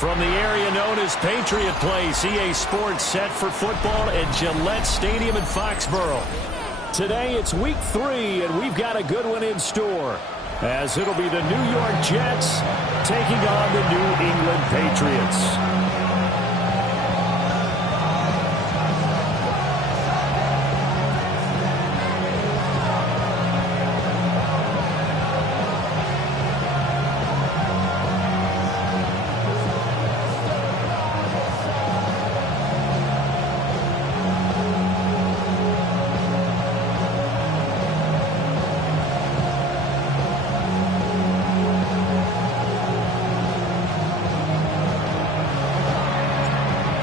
From the area known as Patriot Place, EA Sports set for football at Gillette Stadium in Foxborough. Today it's week 3, and we've got a good one in store, as it'll be the New York Jets taking on the New England Patriots.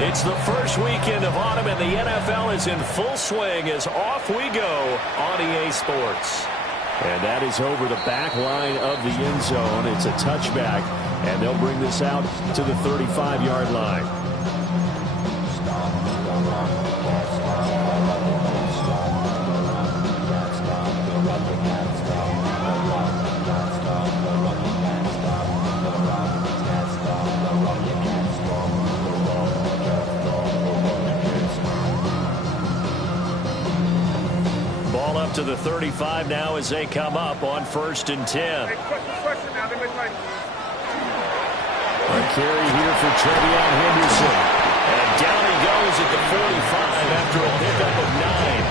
It's the first weekend of autumn, and the NFL is in full swing as off we go on EA Sports. And that is over the back line of the end zone. It's a touchback, and they'll bring this out to the 35-yard line. To the 35 now as they come up on 1st and 10. A carry here for Trevion Henderson. And down he goes at the 45 after a pickup of 9.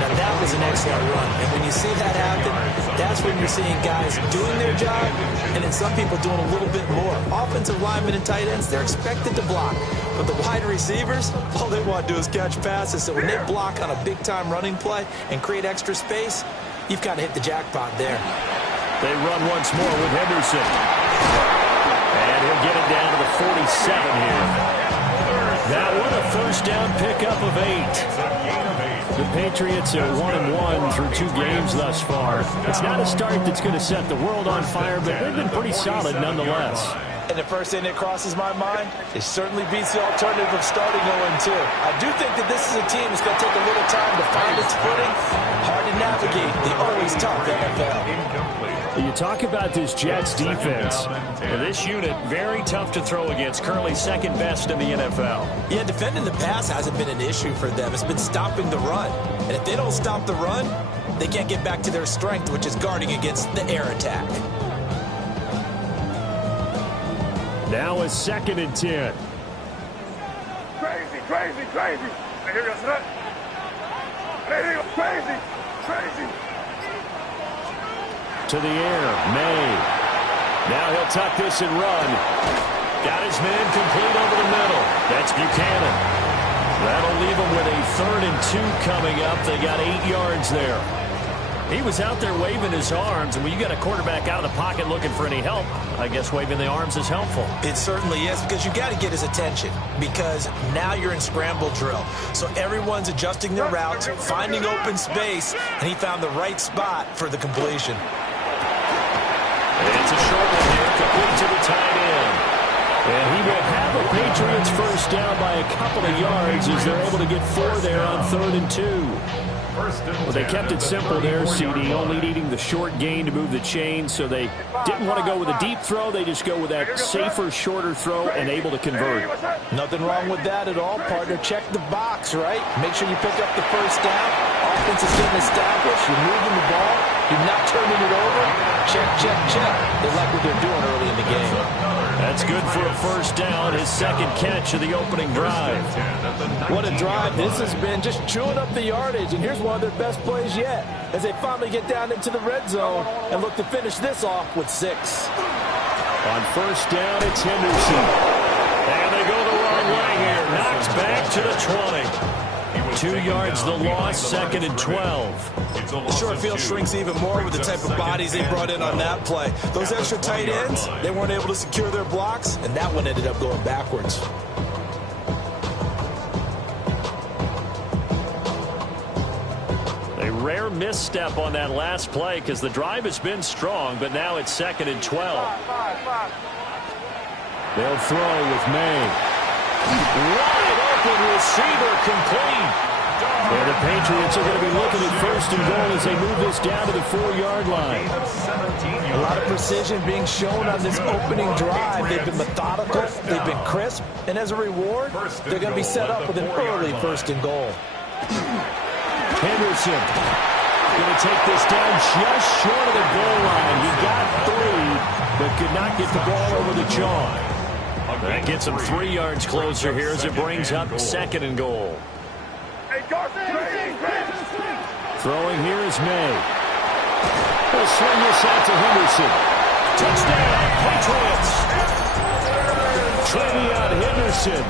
Now that was an excellent run. And when you see that happen, that's when you're seeing guys doing their job and then some people doing a little bit more. Offensive linemen and tight ends, they're expected to block. But the wide receivers, all they want to do is catch passes. So when they block on a big-time running play and create extra space, you've got to hit the jackpot there. They run once more with Henderson. And he'll get it down to the 47 here. Now what a first down pickup of 8. The Patriots are 1-1 through 2 games thus far. It's not a start that's going to set the world on fire, but they've been pretty solid nonetheless. And the first thing that crosses my mind, it certainly beats the alternative of starting 0-2. I do think that this is a team that's going to take a little time to find its footing. Hard to navigate the always tough NFL. You talk about this Jets defense. This unit, very tough to throw against, currently second best in the NFL. Yeah, defending the pass hasn't been an issue for them. It's been stopping the run. And if they don't stop the run, they can't get back to their strength, which is guarding against the air attack. Now a 2nd and 10. Crazy. I hear you, son. Crazy. To the air, May. Now he'll tuck this and run. Got his man complete over the middle. That's Buchanan. That'll leave him with a 3rd and 2 coming up. They got 8 yards there. He was out there waving his arms, and when you got a quarterback out of the pocket looking for any help, I guess waving the arms is helpful. It certainly is, because you got to get his attention, because now you're in scramble drill. So everyone's adjusting their routes, finding open space, and he found the right spot for the completion. It's a short one here, complete to the tight end. And he will have a Patriots first down by a couple of yards as they're able to get 4 there on 3rd and 2. Well, they kept it simple there, CD, only needing the short gain to move the chain, so they didn't want to go with a deep throw. They just go with that safer, shorter throw and able to convert. Nothing wrong with that at all, partner. Check the box, right? Make sure you pick up the first down. Offense is getting established. You're moving the ball. You're not turning it over. Check. They like what they're doing early in the game. That's good for a first down, his 2nd catch of the opening drive. What a drive. This has been just chewing up the yardage, and here's one of their best plays yet as they finally get down into the red zone and look to finish this off with 6. On first down, it's Henderson. And they go the wrong way here. Knocked back to the 20. 2 yards the loss, 2nd and 12. The short field shrinks even more with the type of bodies they brought in on that play. Those extra tight ends, they weren't able to secure their blocks, and that one ended up going backwards. A rare misstep on that last play because the drive has been strong, but now it's 2nd and 12. They'll throw with May. Wide open receiver complete. And the Patriots are going to be looking at 1st and goal as they move this down to the 4-yard line. A lot of precision being shown on this opening drive. They've been methodical, they've been crisp, and as a reward, they're going to be set up with an early 1st and goal. Henderson going to take this down just short of the goal line. He got 3, but could not get the ball over the jaw. That gets him 3 yards closer here as it brings up 2nd and goal. Throwing here is May. He'll swing this out to Henderson. Touchdown, Patriots! Trevion Henderson,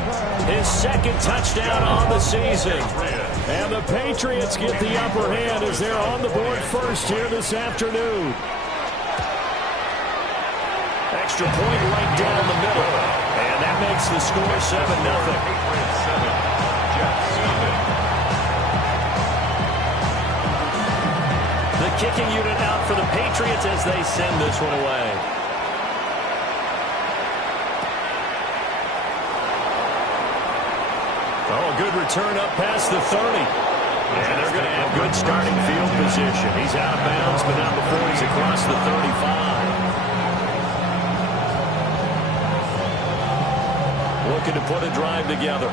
his 2nd touchdown on the season. And the Patriots get the upper hand as they're on the board first here this afternoon. Extra point right down the middle. And that makes the score 7-0. The kicking unit out for the Patriots as they send this one away. Oh, a good return up past the 30. And they're going to have good starting field position. He's out of bounds, but not before he's across the 35. Looking to put a drive together.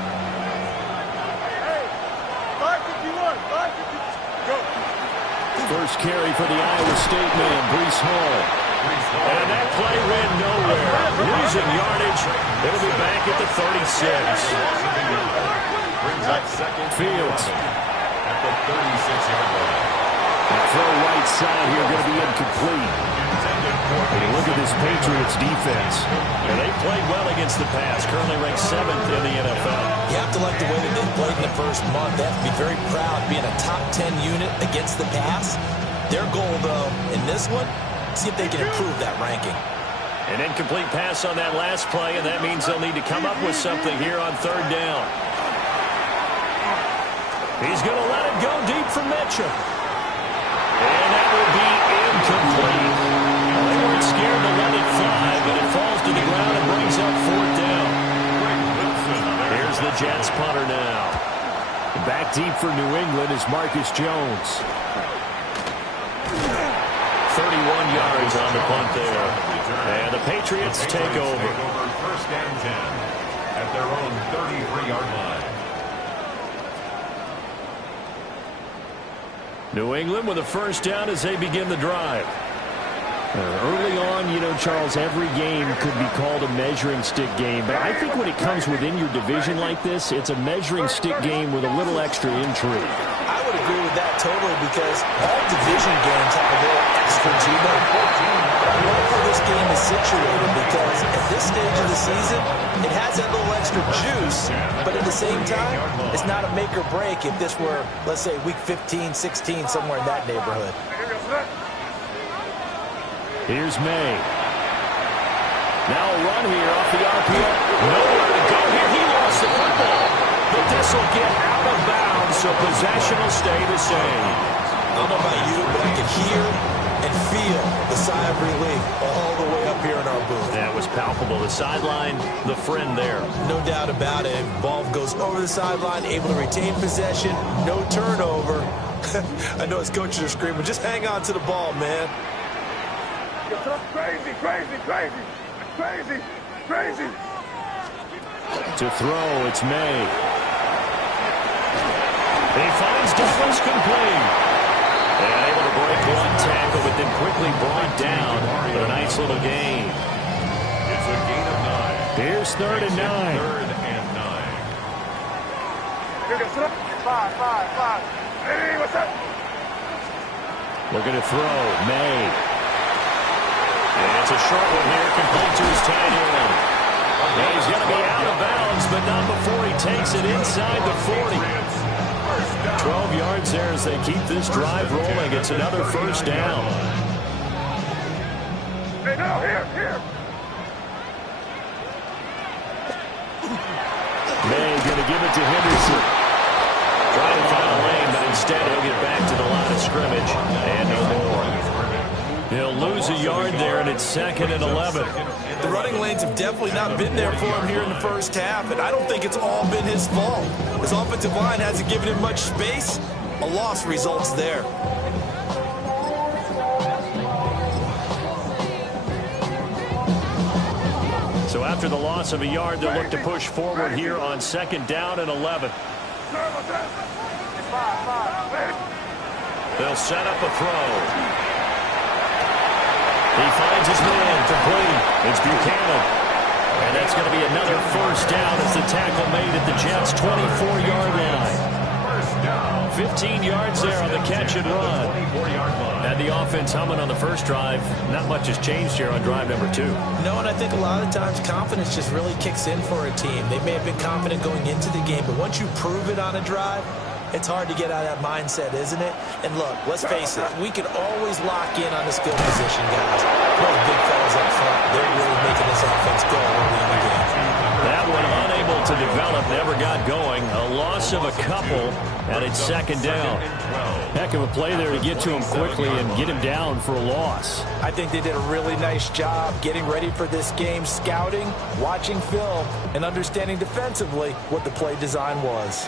First carry for the Iowa State man, Breece Hall. And that play went nowhere. Losing yardage. It'll be back at the 36. Fields. At the 36-yard line. The throw right side here going to be incomplete. And look at this Patriots defense. And they played well against the pass. Currently ranked 7th in the NFL. You have to like the way that they played in the first month. They have to be very proud being a top 10 unit against the pass. Their goal, though, in this one, see if they can improve that ranking. An incomplete pass on that last play, and that means they'll need to come up with something here on 3rd down. He's going to let it go deep for Mitchell. And that will be incomplete. They weren't scared to let it fly, but it falls to the ground and brings up 4th down. Here's the Jets punter now. Back deep for New England is Marcus Jones. 31 yards on the punt there. And the Patriots take over. 1st and 10 at their own 33-yard line. New England with a 1st down as they begin the drive. Early on, you know, Charles, every game could be called a measuring stick game. But I think when it comes within your division like this, it's a measuring stick game with a little extra intrigue. I would agree with that totally because all division games have a little extra to them. I like where this game is situated because at this stage of the season, it has that little extra juice, but at the same time, it's not a make or break if this were, let's say, week 15, 16, somewhere in that neighborhood. Here's May. Now a run here off the RPO. Nowhere to go here. He lost the football. But this will get out of bounds, so possession will stay the same. I don't know about you, but I can hear and feel the sigh of relief all the way up here in our booth. That was palpable. The sideline, the friend there. No doubt about it. Ball goes over the sideline, able to retain possession, no turnover. I know his coaches are screaming, just hang on to the ball, man. Crazy, crazy, crazy, crazy, crazy. To throw, it's May. He finds Douglas complete. And able to break one tackle, but then quickly brought down for a nice little gain. It's a gain of 9. Here's 3rd and 9. 3rd and 9. Five. Hey, what's up? Looking to throw, May. And it's a short one here, complete to his tight end. And he's going to be out of bounds, but not before he takes it inside the 40. 12 yards there as they keep this drive rolling. It's another 1st down. Hey, no, here. May going to give it to Henderson. Trying to find a lane, but instead he'll get back to the line of scrimmage. And no more. He'll lose a yard there, and it's 2nd and 11. The running lanes have definitely not been there for him here in the first half, and I don't think it's all been his fault. His offensive line hasn't given him much space. A loss results there. So after the loss of a yard, they'll look to push forward here on 2nd down and 11. They'll set up a throw. He finds his man complete. It's Buchanan. And that's going to be another first down as the tackle made at the Jets' 24-yard line. 15 yards there on the catch and run. Had the offense humming on the first drive. Not much has changed here on drive number 2. No, and I think a lot of times confidence just really kicks in for a team. They may have been confident going into the game, but once you prove it on a drive, it's hard to get out of that mindset, isn't it? And look, let's face it, we can always lock in on the skill position, guys. Those big fellas up front, they're really making this offense go early in the game. That one unable to develop, never got going. A loss of a couple, and it's 2nd down. Heck of a play there to get to him quickly and get him down for a loss. I think they did a really nice job getting ready for this game, scouting, watching film, and understanding defensively what the play design was.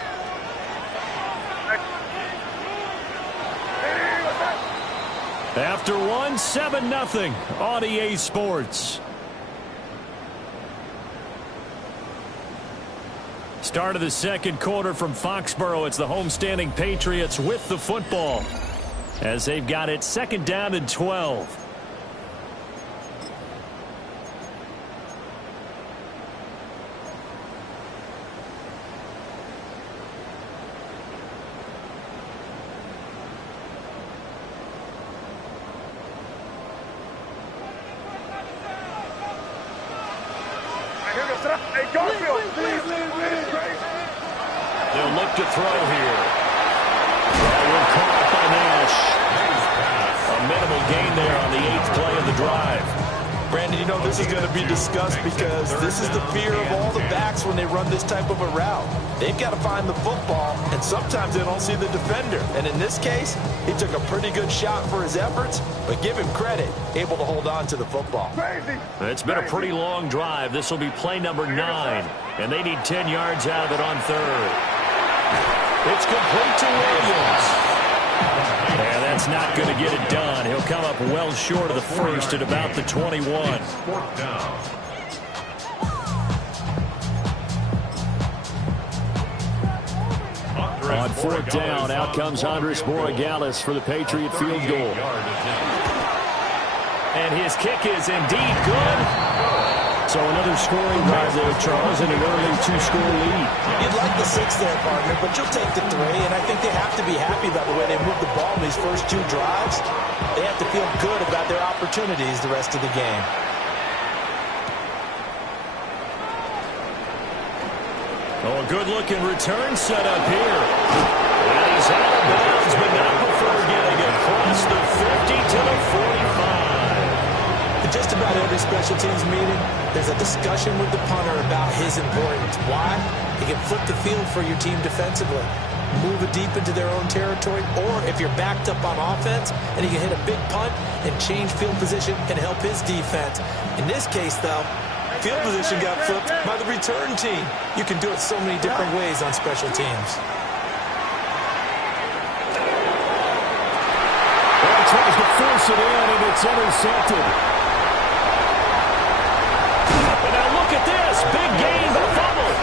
After one, 7-0 on EA Sports. Start of the second quarter from Foxborough. It's the homestanding Patriots with the football as they've got it 2nd down and 12. They'll look to throw here. That will come up by Nash. A minimal gain there on the 8th play of the drive. Brandon, you know this is going to be discussed because this is the fear of all the backs when they run this type of a route. They've got to find the football, and sometimes they don't see the defender. And in this case, he took a pretty good shot for his efforts, but give him credit, able to hold on to the football. It's been a pretty long drive. This will be play number 9, and they need 10 yards out of it on 3rd. It's complete to Williams. Yeah, that's not going to get it done. He'll come up well short of the first at about the 21. On 4th down, out comes Andres Borregales for the Patriot field goal. And his kick is indeed good. So another scoring drive there, Charles, and an early 2-score lead. You'd like the 6 there, partner, but you'll take the 3, and I think they have to be happy about the way they moved the ball in these first 2 drives. They have to feel good about their opportunities the rest of the game. Oh, a good-looking return set up here. And he's out of bounds, but not before getting across the 50 to the 45. In just about every special teams meeting, there's a discussion with the punter about his importance. Why? He can flip the field for your team defensively, move it deep into their own territory, or if you're backed up on offense, and he can hit a big punt and change field position and help his defense. In this case, though, field position got flipped by the return team. You can do it so many different ways on special teams. Well, tries to force it in, and it's intercepted. And now look at this. Big gain, but fumble.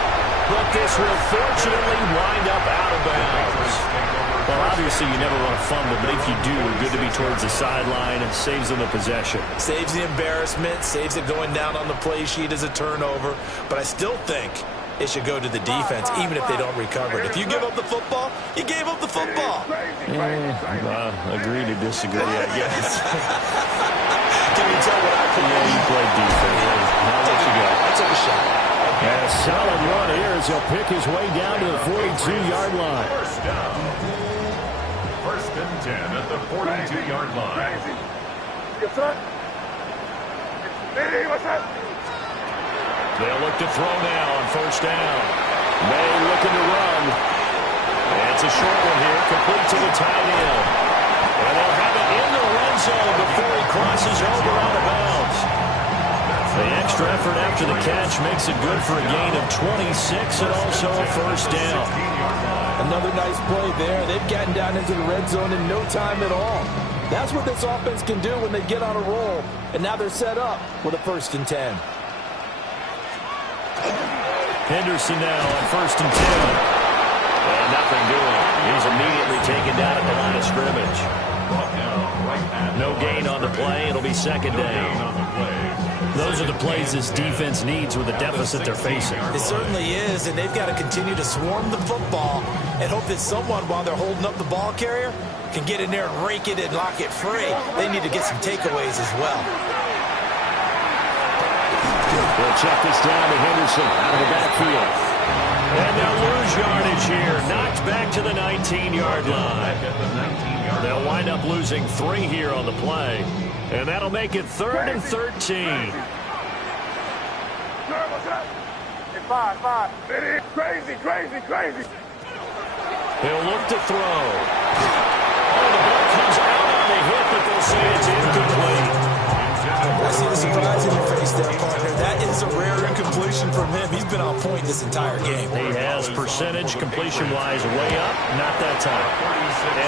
But this will fortunately wind up out of bounds. Well, obviously you never want to fumble, but if you do, good to be towards the sideline and saves them the possession. Saves the embarrassment, saves it going down on the play sheet as a turnover. But I still think it should go to the defense, even if they don't recover it. If you give up the football, you gave up the football. Agree to disagree, I guess. Can you tell what I played? Yeah, you played defense. I'll let you go. I took a shot. And a solid run here as he'll pick his way down to the 42-yard line. First and 10 at the 42-yard line. They'll look to throw now on first down. May looking to run. And it's a short one here, complete to the tight end. And they'll have it in the red end zone before he crosses over out of bounds. The extra effort after the catch makes it good for a gain of 26 and also a first down. Another nice play there. They've gotten down into the red zone in no time at all. That's what this offense can do when they get on a roll. And now they're set up with a 1st and 10. Henderson now on 1st and 10. And nothing doing. He's immediately taken down at the line of scrimmage. No gain on the play. It'll be 2nd down. Those are the plays this defense needs with the deficit they're facing. It certainly is, and they've got to continue to swarm the football and hope that someone, while they're holding up the ball carrier, can get in there and rake it and lock it free. They need to get some takeaways as well. They'll check this down to Henderson out of the backfield. And they'll lose yardage here. Knocked back to the 19-yard line. They'll wind up losing 3 here on the play. And that'll make it 3rd and 13. Five. Crazy. He'll look to throw. Oh, the ball comes out on the hit, but they'll say it's incomplete. I see the surprise in your face there, partner. That is a rare incompletion from him. He's been on point this entire game. He has percentage completion-wise way up. Not that time.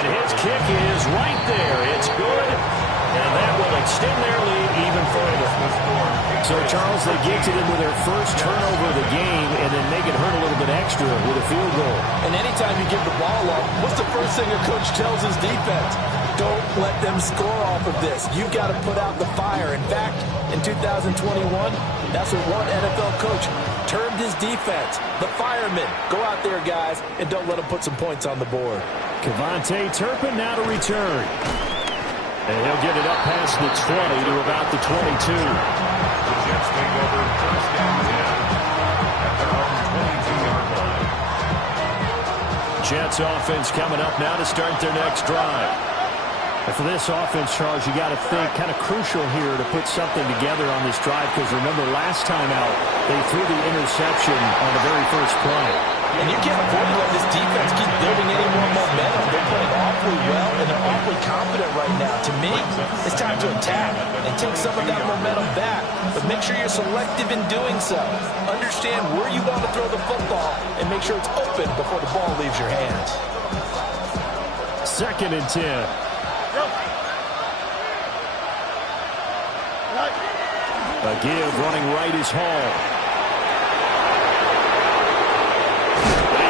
And his kick is right there. It's good. And that will extend their lead even further. So, Charles, they get to them with their first turnover of the game and then make it hurt a little bit extra with a field goal. And anytime you give the ball up, what's the first thing a coach tells his defense? Don't let them score off of this. You've got to put out the fire. In fact, in 2021, that's what one NFL coach termed his defense. The firemen. Go out there, guys, and don't let them put some points on the board. Kevontae Turpin now to return. And he'll get it up past the 20 to about the 22. The Jets take over 1st and 10 at their own 22-yard line. Jets offense coming up now to start their next drive. And for this offense, Charles, you got to think kind of crucial here to put something together on this drive, because remember last time out they threw the interception on the very first play. And you can't afford to let this defense keep building any more momentum. They're playing awfully well, and they're awfully confident right now. To me, it's time to attack and take some of that momentum back. But make sure you're selective in doing so. Understand where you want to throw the football and make sure it's open before the ball leaves your hands. 2nd and 10. A give running right is Hall.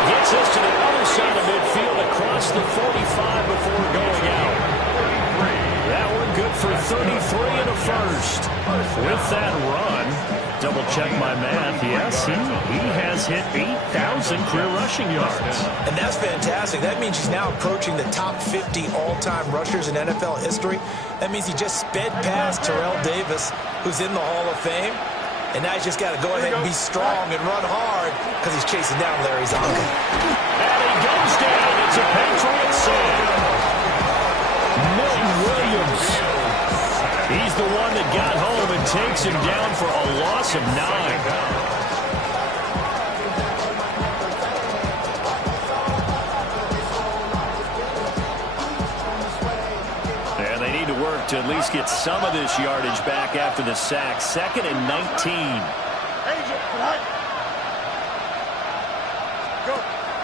Gets us to the other side of midfield across the 45 before going out. That one good for 33 and a first. With that run, double check my math. Yes, he has hit 8,000 career rushing yards. And that's fantastic. That means he's now approaching the top 50 all-time rushers in NFL history. That means he just sped past Terrell Davis, who's in the Hall of Fame. And now he's just got to go ahead and be strong and run hard because he's chasing down Larry Zonka. And he goes down. It's a Patriot save. Milton Williams. He's the one that got home and takes him down for a loss of 9. And they need to work to at least get some of this yardage back after the sack. 2nd and 19.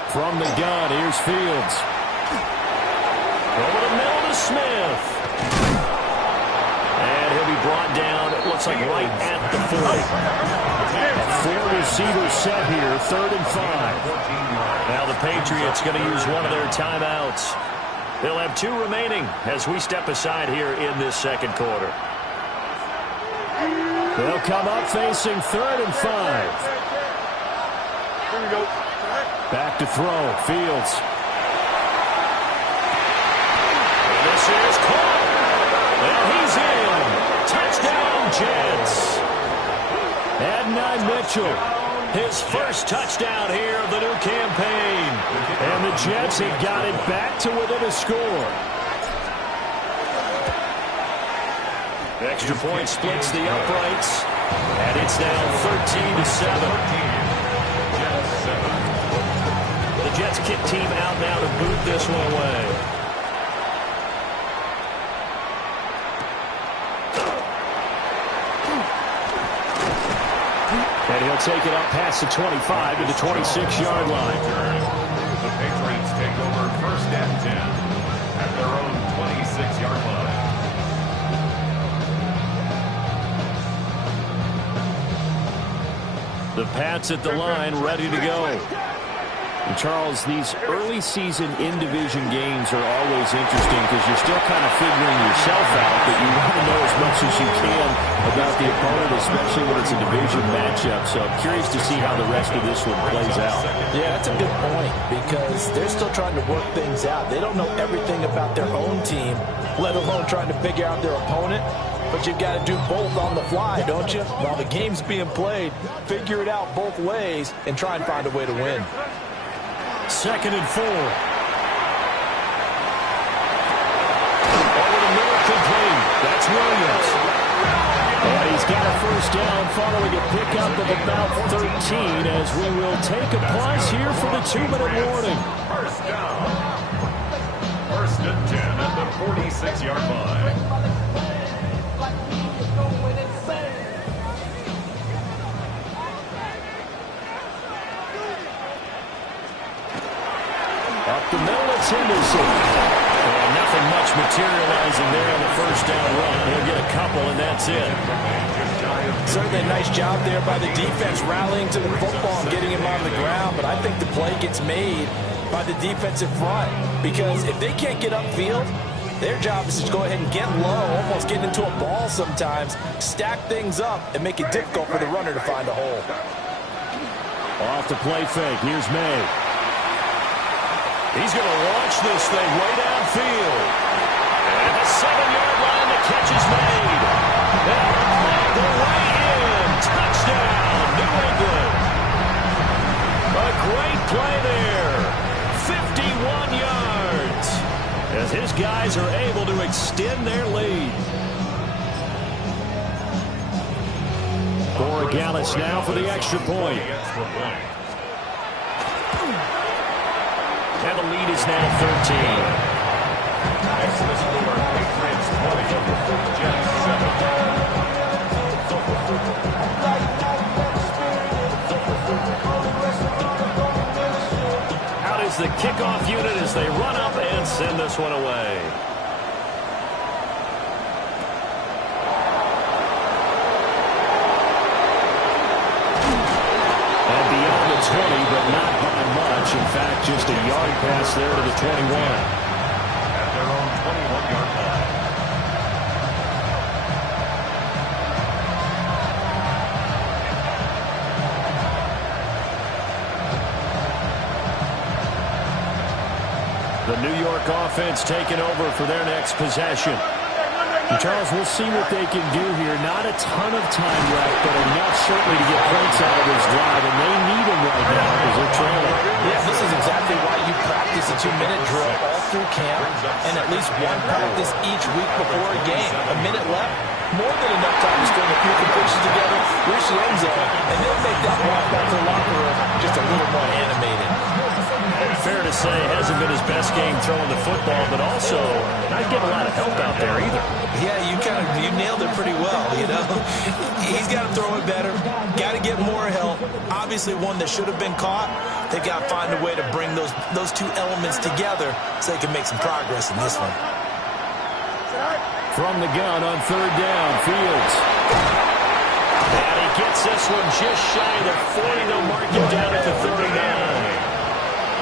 From the gun, here's Fields. Over the middle to Smith. And he'll be brought down, it looks like right at the 40. 4 receivers set here, 3rd and 5. Now the Patriots going to use one of their timeouts. They'll have 2 remaining as we step aside here in this 2nd quarter. They'll come up facing 3rd and 5. Here we go. Back to throw, Fields. This is caught. And he's in. Touchdown, Jets. Adonai Mitchell, his first touchdown here of the new campaign. And the Jets have got it back to within a score. Extra point splits the uprights. And it's now 13-7. The Jets kick team out now to boot this one away. And he'll take it up past the 25 to the 26-yard line. The Patriots take over first and 10 at their own 26-yard line. The Pats at the line, ready to go. And Charles, these early season in-division games are always interesting because you're still kind of figuring yourself out, but you want to know as much as you can about the opponent, especially when it's a division matchup. So I'm curious to see how the rest of this one plays out. Yeah, that's a good point because they're still trying to work things out. They don't know everything about their own team, let alone trying to figure out their opponent. But you've got to do both on the fly, don't you? While the game's being played, figure it out both ways and try and find a way to win. 2nd and 4. Over the middle, complete. That's Williams. And he's got a first down following a pickup of about 13 as we will take a pause here for the 2-minute warning. First down. First and 10 at the 46-yard line. Up the middle, it's Henderson. And nothing much materializing there on the first down run. He'll get a couple, and that's it. Certainly a nice job there by the defense rallying to the football and getting him on the ground, but I think the play gets made by the defensive front because if they can't get upfield, their job is to go ahead and get low, almost get into a ball sometimes, stack things up, and make it difficult for the runner to find a hole. Off the play fake. Here's May. He's going to launch this thing way downfield. And the 7-yard line, the catch is made. And the way in. Touchdown, New England. A great play there. 51 yards. As his guys are able to extend their lead. For Gallus now for the extra point. And the lead is now 13. Next to the score, Patriots 20, Jets 7. Out is the kickoff unit as they run up and send this one away. And beyond the 20, but not by much. In fact, just a yard pass there to the 21. At their own 21-yard line. The New York offense taking over for their next possession. And Charles, we'll see what they can do here. Not a ton of time left, but enough certainly to get points out of this drive, and they need them right now because they're trailing. Yeah, this is exactly why you practice a 2-minute drill all through camp and at least one practice each week before a game. A minute left, more than enough time to string a few completions together, reach the end zone, and they'll make that walk back to the locker room just a little more animated. Fair to say, hasn't been his best game throwing the football, but also not getting a lot of help out there either. Yeah, you nailed it pretty well, you know. He's got to throw it better, got to get more help. Obviously one that should have been caught. They've got to find a way to bring those two elements together so they can make some progress in this one. From the gun on 3rd down, Fields. And he gets this one just shy of the 40. They'll mark him down at the 39.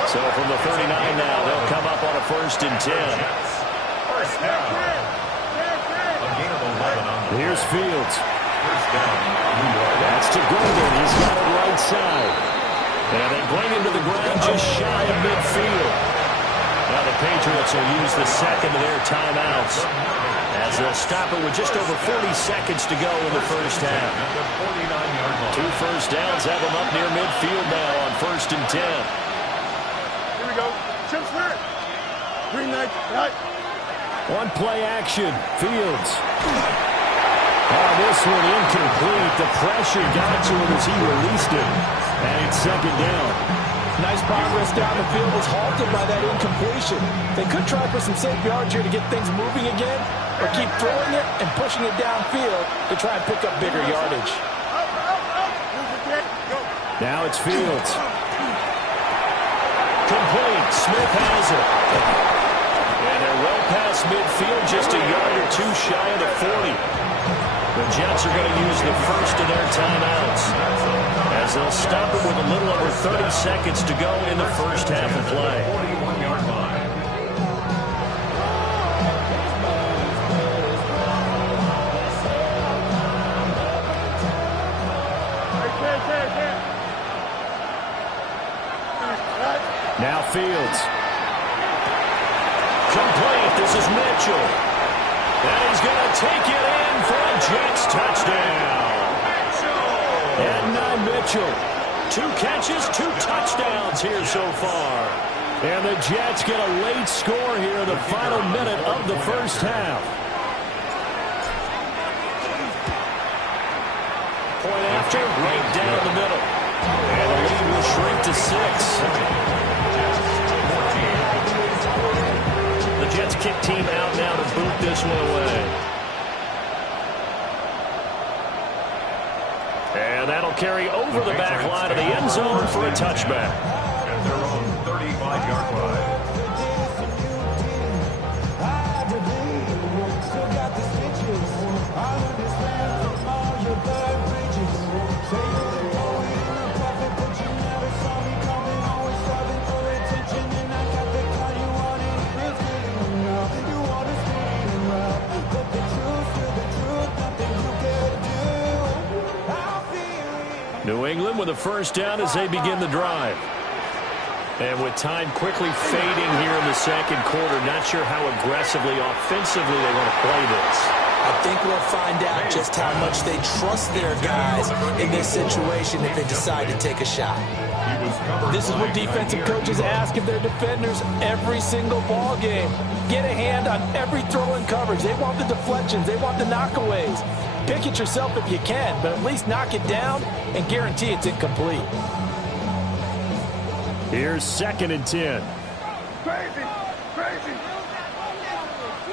So from the 39 now, they'll come up on a 1st and 10. First down. A gain of 11 on the Here's Fields. first down. That's to Golden. He's got it right side. And they bring him to the ground just shy of midfield. Now the Patriots will use the second of their timeouts as they'll stop it with just over 40 seconds to go in the first half. 2 first downs have them up near midfield now on 1st and 10. Here we go. Jump clear. Green light. Right. On play action, Fields. This one incomplete. The pressure got to him as he released it. And it's 2nd down. Nice progress down the field was halted by that incompletion. They could try for some safe yards here to get things moving again, or keep throwing it and pushing it downfield to try and pick up bigger yardage. Now it's Fields. Complete. Smith has it. And they're well past midfield, just a yard or two shy of the 40. The Jets are going to use the first of their timeouts, as they'll stop it with a little over 30 seconds to go in the first half of play. 41-yard line. Now Fields. Complete. This is Mitchell. And he's going to take it in for a Jets touchdown. And now Mitchell. 2 catches, 2 touchdowns here so far. And the Jets get a late score here in the final minute of the first half. Point after, right down the middle. And the lead will shrink to 6. The Jets kick team out now to boot this one away. And that'll carry over the back line of the end zone for a touchback. At their own 35-yard line. New England with a first down as they begin the drive. And with time quickly fading here in the second quarter, not sure how aggressively, offensively they want to play this. I think we'll find out just how much they trust their guys in this situation if they decide to take a shot. This is what defensive coaches ask of their defenders every single ball game. Get a hand on every throw in coverage. They want the deflections. They want the knockaways. Pick it yourself if you can, but at least knock it down and guarantee it's incomplete. Here's 2nd and 10. Crazy! Crazy!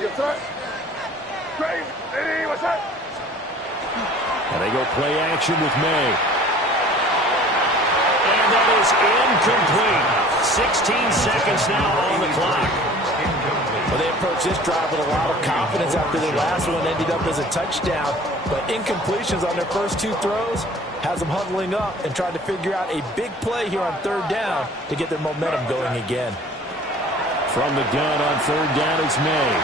Yes, sir. Crazy! Hey, what's that? And they go play action with May. And that is incomplete. 16 seconds now on the clock. Well, they approached this drive with a lot of confidence after their last one ended up as a touchdown. But incompletions on their first 2 throws has them huddling up and trying to figure out a big play here on 3rd down to get their momentum going again. From the gun on 3rd down is May.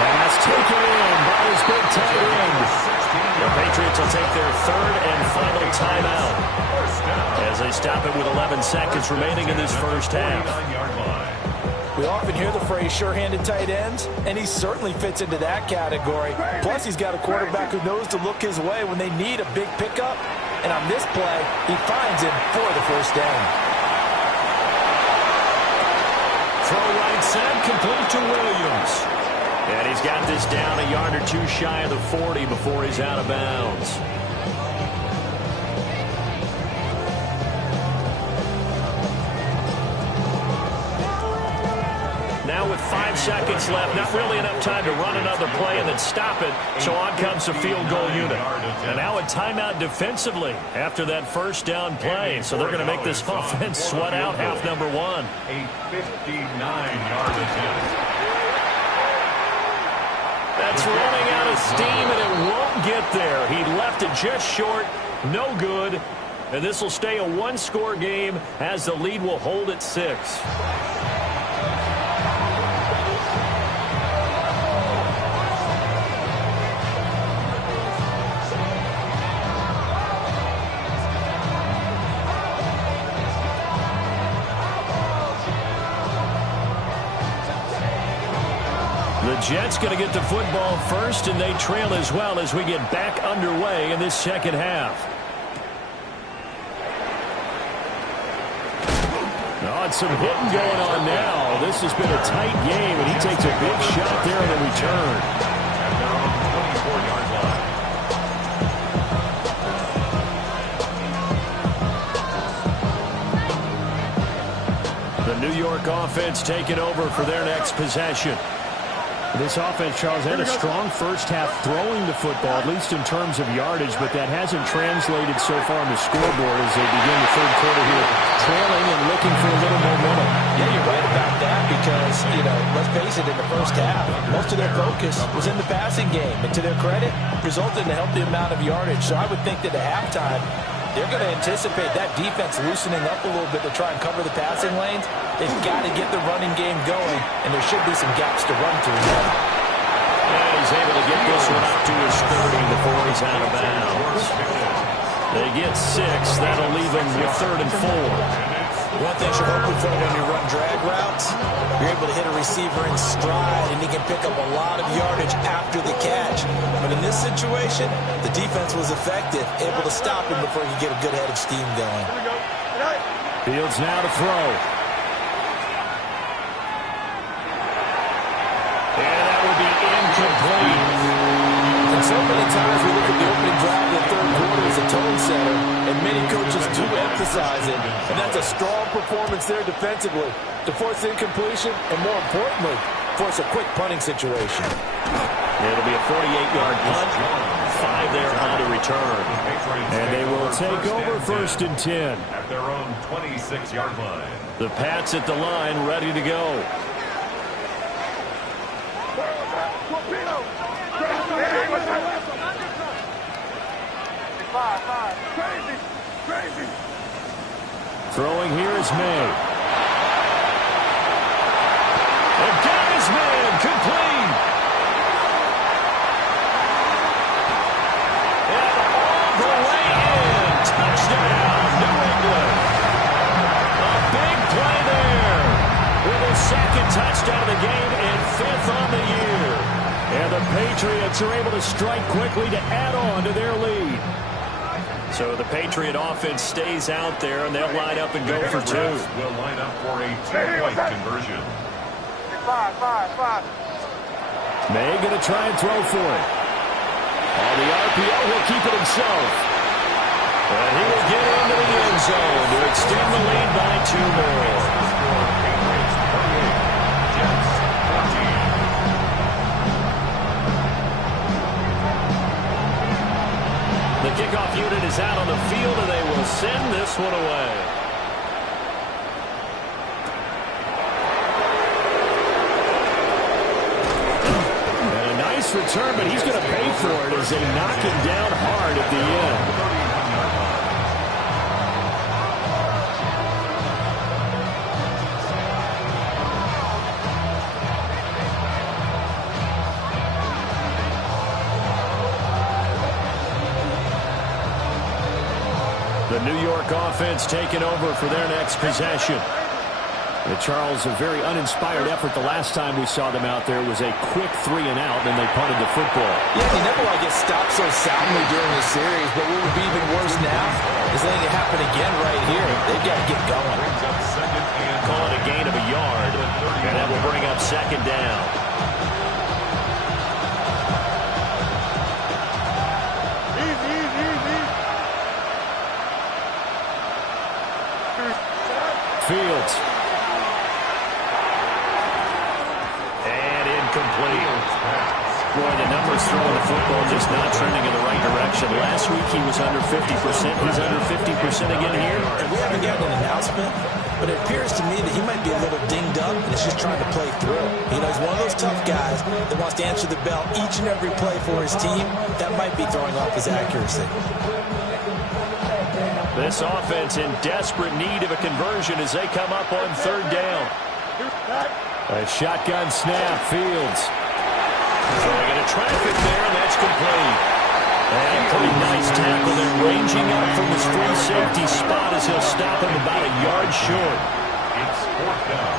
Pass taken in by his big tight end. The Patriots will take their 3rd and final timeout as they stop it with 11 seconds remaining in this first half. We often hear the phrase sure-handed tight ends, and he certainly fits into that category. Plus, he's got a quarterback who knows to look his way when they need a big pickup. And on this play, he finds him for the first down. Throw right side, complete to Williams. And he's got this down a yard or 2 shy of the 40 before he's out of bounds. Now with 5 seconds left, not really enough time to run another play and then stop it. So on comes the field goal unit. And now a timeout defensively after that first down play. So they're going to make this offense sweat out half number 1. A 59-yard attempt. That's running out of steam, and it won't get there. He left it just short, no good. And this will stay a 1-score game as the lead will hold at 6. The Jets going to get the football first, and they trail as well as we get back underway in this second half. Oh, and some hitting going on now. This has been a tight game, and he takes a big shot there on the return. At their own 24-yard line. The New York offense taking over for their next possession. This offense, Charles, had a strong first half throwing the football, at least in terms of yardage, but that hasn't translated so far on the scoreboard as they begin the third quarter here, trailing and looking for a little momentum. Yeah, you're right about that because, let's face it, in the first half, most of their focus was in the passing game. And to their credit, resulted in a healthy amount of yardage. So I would think that at halftime, they're going to anticipate that defense loosening up a little bit to try and cover the passing lanes. They've got to get the running game going, and there should be some gaps to run through now. And he's able to get this one up to his 30 before he's out of bounds. They get 6. That'll leave them with 3rd and 4. One thing you're hoping for when you run drag routes, you're able to hit a receiver in stride, and he can pick up a lot of yardage after the catch. But in this situation, the defense was effective, able to stop him before he could get a good head of steam going. Fields now to throw. And that will be incomplete. And so many times we look at the opening drive of the third quarter as a tone setter, and many coaches do emphasize it, and that's a strong performance there defensively to force incompletion and, more importantly, force a quick punting situation. It'll be a 48-yard punt, 5 there on the return. And they will take over 1st and 10. At their own 26-yard line. The Pats at the line, ready to go. Crazy. Throwing here is May. And got his man, complete. And all the way in. Touchdown, New England. A big play there. With his 2nd touchdown of the game and 5th on the year. And the Patriots are able to strike quickly to add on to their lead. So the Patriot offense stays out there, and they'll line up and go for 2. Will line up for a 2-point conversion. 5. May going to try and throw for it. On the RPO, he'll keep it himself. And he will get into the end zone to extend the lead by 2 more. The kickoff unit is out on the field, and they will send this one away. And a nice return, but he's going to pay for it as they knock him down hard at the end. The New York offense taking over for their next possession. And Charles, a very uninspired effort the last time we saw them out there was a quick 3 and out, and they punted the football. Yeah, you never want to get stopped so soundly during the series, but what would be even worse now is letting it happen again right here. They've got to get going. Call it a gain of a yard, and that will bring up 2nd down. Fields. And incomplete. Boy, the numbers throwing the football just not trending in the right direction. Last week he was under 50%. He's under 50% again here. And we haven't gotten an announcement, but it appears to me that he might be a little dinged up and is just trying to play through. He's one of those tough guys that wants to answer the bell each and every play for his team. That might be throwing off his accuracy. This offense in desperate need of a conversion as they come up on 3rd down. A shotgun snap, Fields. Throwing into traffic there, and that's complete. And a pretty nice tackle there, ranging up from his free safety spot as he'll stop him about a yard short. It's 4th down.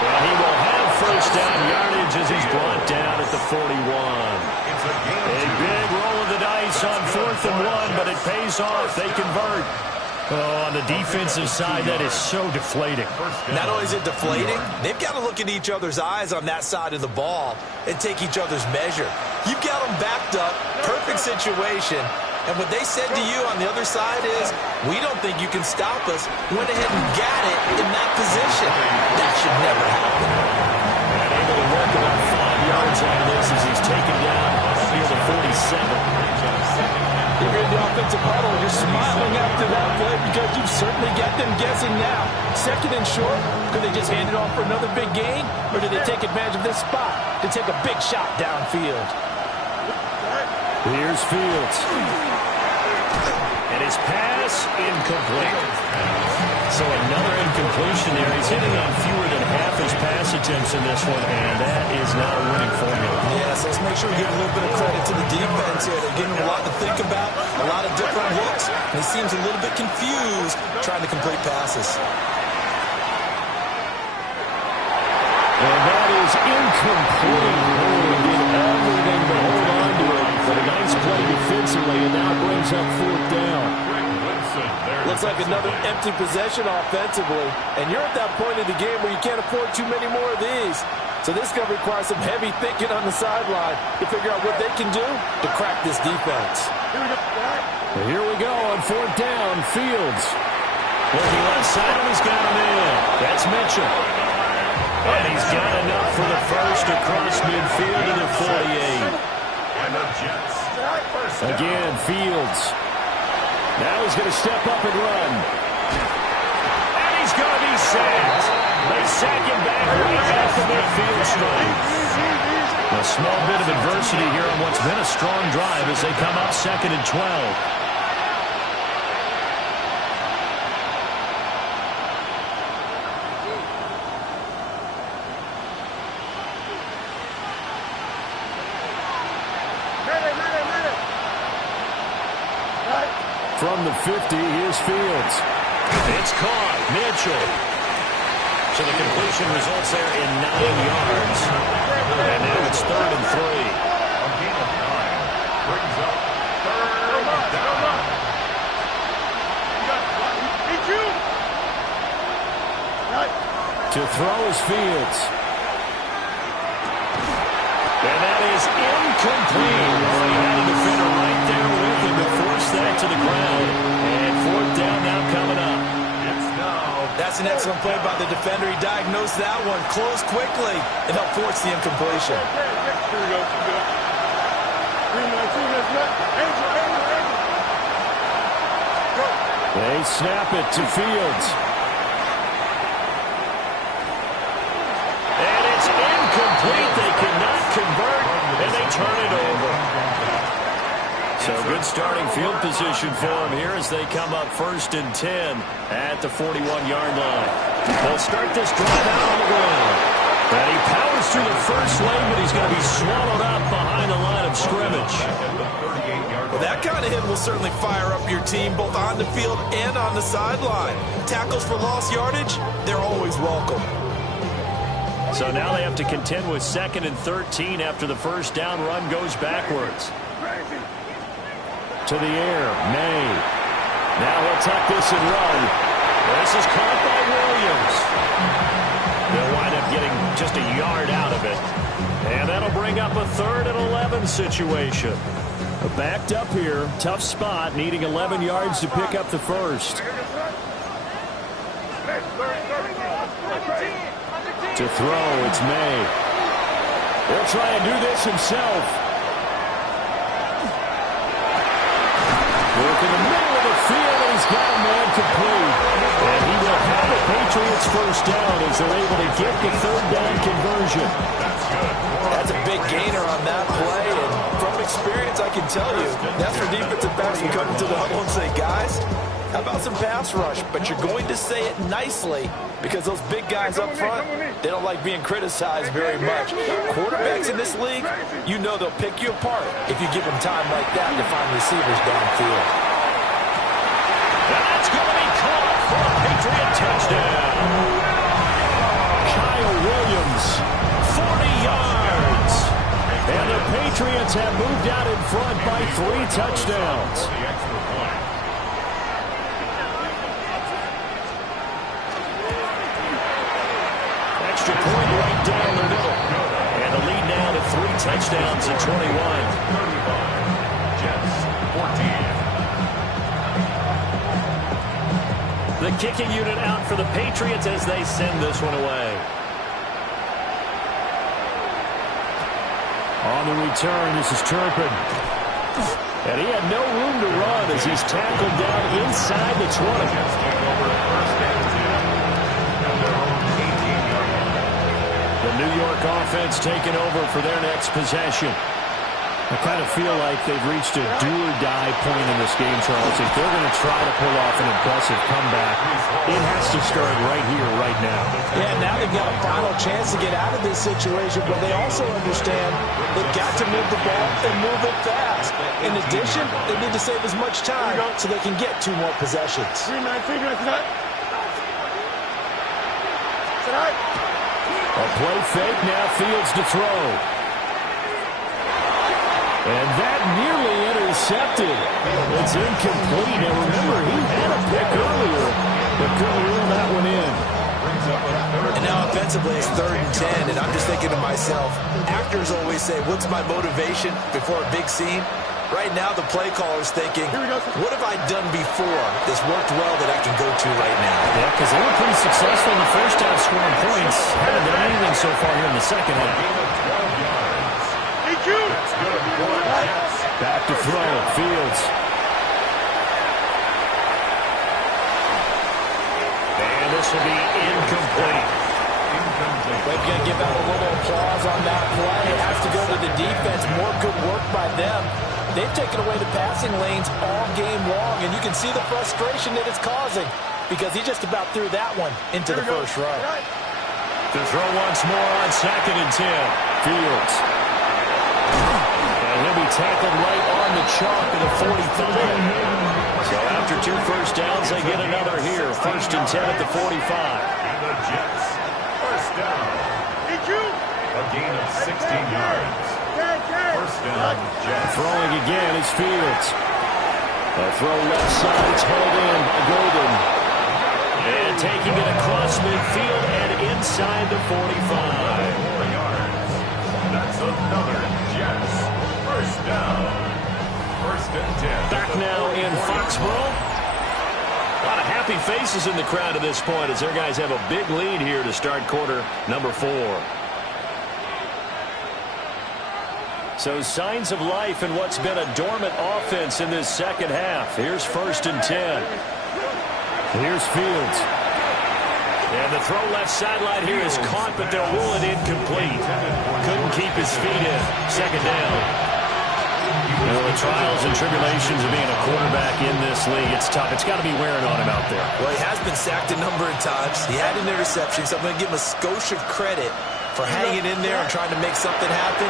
Well, he will have 1st down yardage as he's brought down at the 41. A big roll of the dice on 4th and 1, but it pays off. They convert. Oh, on the defensive side, that is so deflating. Not only is it deflating, they've got to look in each other's eyes on that side of the ball and take each other's measure. You've got them backed up, perfect situation, And what they said to you on the other side is, we don't think you can stop us. Went ahead and got it in that position. That should never happen. And able to work about 5 yards out of this as he's taken down near the 47. If you're in the offensive huddle, you're smiling after that play because you've certainly got them guessing now. Second and short, could they just hand it off for another big gain? Or do they take advantage of this spot to take a big shot downfield? Here's Fields. And his pass incomplete. So another incompletion there. He's hitting on fewer than half his pass attempts in this one, and that is not a winning formula. Yeah, so let's make sure we give a little bit of credit to the defense here. They're giving him a lot to think about, a lot of different looks, and he seems a little bit confused trying to complete passes. And that is incomplete. They did everything to hold on to it, but a nice play defensively, and now brings up 4th down. Looks like another empty possession offensively, and you're at that point in the game where you can't afford too many more of these. So this is going to require some heavy thinking on the sideline to figure out what they can do to crack this defense. Here we go on 4th down. Fields. Looking left side, and he's got him in. That's Mitchell. And he's got enough for the first across midfield to the 48. Again, Fields. Now he's going to step up and run. And he's going to be sacked. They sack him back right at the midfield stripe. A small bit of adversity here on what's been a strong drive as they come up 2nd and 12. From the 50, here's Fields. It's caught. Mitchell. So the completion results there in 9 yards. And now it's 3rd and 3. A gain of 9 brings up 3rd down. To throw is Fields. And that is incomplete. He had a defender right there with him to force that to the ground. And 4th down now coming up. That's an excellent play by the defender. He diagnosed that one, closed quickly, and helped force the incompletion. They snap it to Fields. And it's incomplete. They cannot convert, and they turn it over. So good starting field position for him here as they come up 1st and 10 at the 41-yard line. They'll start this drive out on the ground. And he powers through the first lane, but he's going to be swallowed up behind the line of scrimmage. Well, that kind of hit will certainly fire up your team both on the field and on the sideline. Tackles for lost yardage, they're always welcome. So now they have to contend with 2nd and 13 after the first down run goes backwards. To the air, May. Now he'll tuck this and run. This is caught by Williams. They'll wind up getting just a yard out of it. And that'll bring up a 3rd and 11 situation. Backed up here, tough spot, needing 11 yards to pick up the first. To throw, it's May. He'll try and do this himself. Work in the middle of the field, and he's got a man complete. And he will have the Patriots first down as they're able to get the 3rd down conversion. That's a big gainer on that play, and from experience, I can tell you, that's where defensive backs can come into the huddle and say, guys, how about some pass rush? But you're going to say it nicely because those big guys up front, they don't like being criticized very much. Quarterbacks in this league, you know they'll pick you apart if you give them time like that to find receivers downfield. That's going to be caught for a Patriot touchdown. Kyle Williams, 40 yards. And the Patriots have moved out in front by 3 touchdowns. Extra point right down the middle. And the lead now to 3 touchdowns at 21. Jets 14. kicking unit out for the Patriots as they send this one away. On the return, this is Turpin. And he had no room to run as he's tackled down inside the 20. The New York offense taking over for their next possession. I kind of feel like they've reached a do-or-die point in this game, Charles. If they're going to try to pull off an impressive comeback, it has to start right here, right now. Yeah, now they've got a final chance to get out of this situation, but they also understand they've got to move the ball and move it fast. In addition, they need to save as much time so they can get 2 more possessions. A play fake, now Fields to throw. And that nearly intercepted. It's incomplete. Now remember, he had a pick earlier, but couldn't reel that one in. And now offensively it's 3rd and 10, and I'm just thinking to myself, actors always say, what's my motivation before a big scene? Right now the play caller's thinking, what have I done before that's worked well that I can go to right now? Yeah, because they were pretty successful in the first half scoring points. Haven't done anything so far here in the second half. Back to throw, Fields. And this will be incomplete. They've got to give out a little applause on that play. It has to go to the defense. More good work by them. They've taken away the passing lanes all game long, and you can see the frustration that it's causing because he just about threw that one into the first row. To throw once more on 2nd and 10. Fields. And he'll be tackled right on the chalk of the 45. So after 2 first downs, they get another here. 1st and 10 at the 45. And the Jets, first down. A gain of 16 yards. First down, Jets. Throwing again is Fields. A throw left side. It's hauled in by Golden. And taking it across midfield and inside the 45. 4 yards. That's another Jets. First down. 1st and 10. Back now in Foxborough. A lot of happy faces in the crowd at this point as their guys have a big lead here to start quarter number 4. So signs of life in what's been a dormant offense in this second half. Here's 1st and 10. Here's Fields. And the throw left sideline here is caught, but they'll rule it incomplete. Couldn't keep his feet in. 2nd down. You know, the trials and tribulations of being a quarterback in this league, it's tough. It's got to be wearing on him out there. Well, he has been sacked a number of times. He had an interception, so I'm going to give him a skosh of credit for hanging in there and trying to make something happen,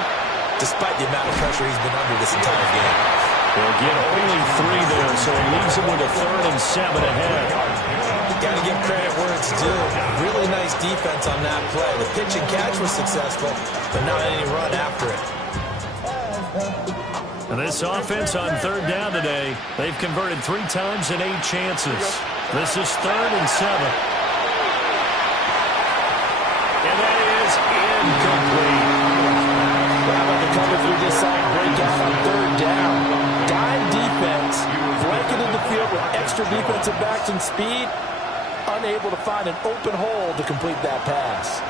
despite the amount of pressure he's been under this entire game. They'll get only 3 there, so it leaves him with a 3rd and 7 ahead. Got to give credit where it's due. Really nice defense on that play. The pitch and catch was successful, but not any run after it. And this offense on 3rd down today, they've converted 3 times in 8 chances. This is 3rd and 7. And that is incomplete. How about the cover through this side breakout on 3rd down? Dime defense, blanketed the field with extra defensive backs and speed, unable to find an open hole to complete that pass.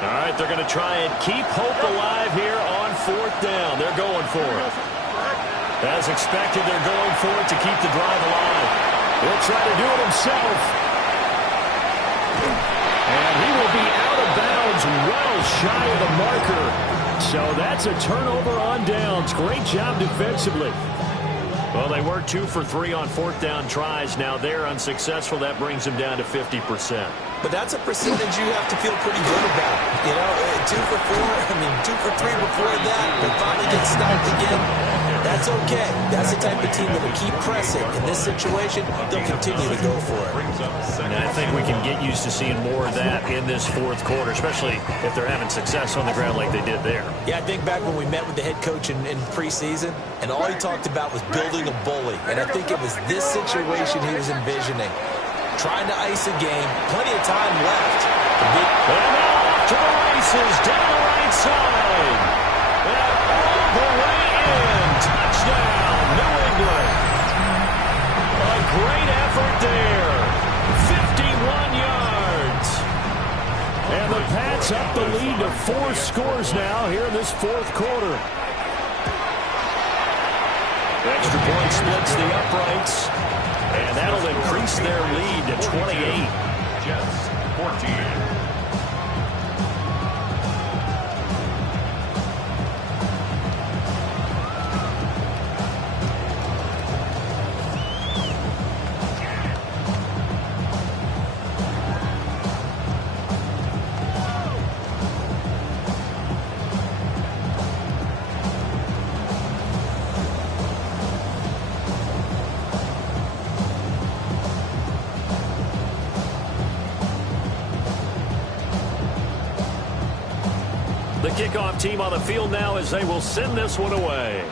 All right, they're going to try and keep hope alive here on 4th down. They're going for it. As expected, they're going for it to keep the drive alive. He'll try to do it himself. And he will be out of bounds well shy of the marker. So that's a turnover on downs. Great job defensively. Well, they were 2 for 3 on 4th down tries. Now they're unsuccessful. That brings them down to 50%. But that's a percentage you have to feel pretty good about. You know, 2 for 2 for 3 before that, but finally get stopped again. That's okay. That's the type of team that will keep pressing. In this situation, they'll continue to go for it. And I think we can get used to seeing more of that in this 4th quarter, especially if they're having success on the ground like they did there. Yeah, I think back when we met with the head coach in preseason, and all he talked about was building a bully. And I think it was this situation he was envisioning. Trying to ice a game, plenty of time left. And off to the races, down the right side. And all the way in. Touchdown, New England. great effort there. 51 yards. And the Pats up the lead to 4 scores now here in this fourth quarter. Extra point splits the uprights. And that'll increase their lead to 28. Jets, 14. The kickoff team on the field now as they will send this one away.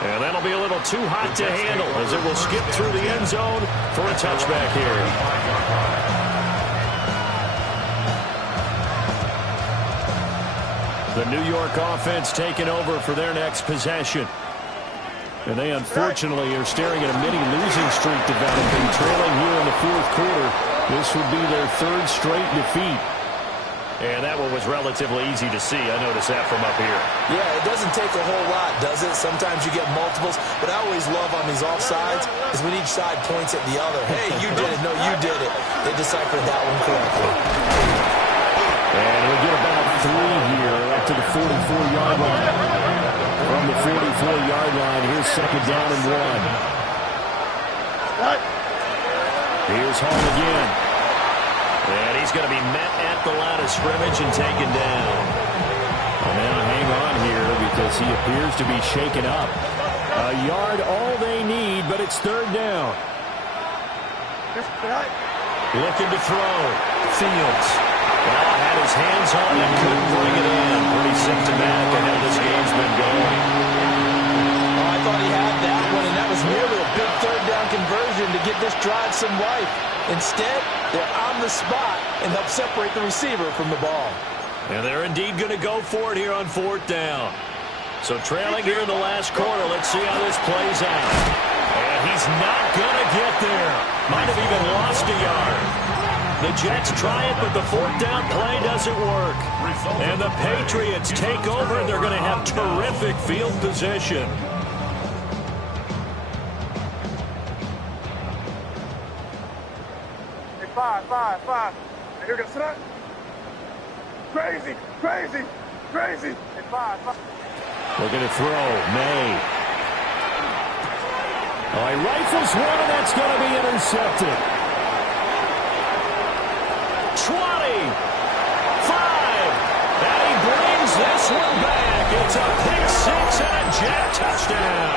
And that'll be a little too hot to handle as it will skip through the end zone for a touchback here. The New York offense taking over for their next possession. And they unfortunately are staring at a mini losing streak developing, trailing here in the fourth quarter. This would be their third straight defeat. And that one was relatively easy to see. I noticed that from up here. Yeah, it doesn't take a whole lot, does it? Sometimes you get multiples. What I always love on these offsides is when each side points at the other. Hey, you did it. No, you did it. They deciphered that one correctly. And we'll get about 3 here up to the 44-yard line. From the 44-yard line, here's second down and 1. Here's Hall again. And he's going to be met at the line of scrimmage and taken down. And now hang on here because he appears to be shaken up. A yard all they need, but it's third down. Looking to throw. Fields. Well, had his hands on it, couldn't bring it in. Pretty symptomatic of how this game's been going. Oh, I thought he had that one, and that was nearly a big third down conversion to get this drive some life. Instead, they're on the spot and help separate the receiver from the ball. And they're indeed going to go for it here on fourth down. So trailing here in the last quarter, let's see how this plays out. And he's not going to get there. Might have even lost a yard. The Jets try it, but the fourth down play doesn't work. And the Patriots take over, and they're going to have terrific field position. Five. And you're going to sit. Crazy. And five. Looking to throw. May. Oh, he rifles one, and that's going to be intercepted. 20. 5. And he brings this one back. It's a pick six and a Jet touchdown.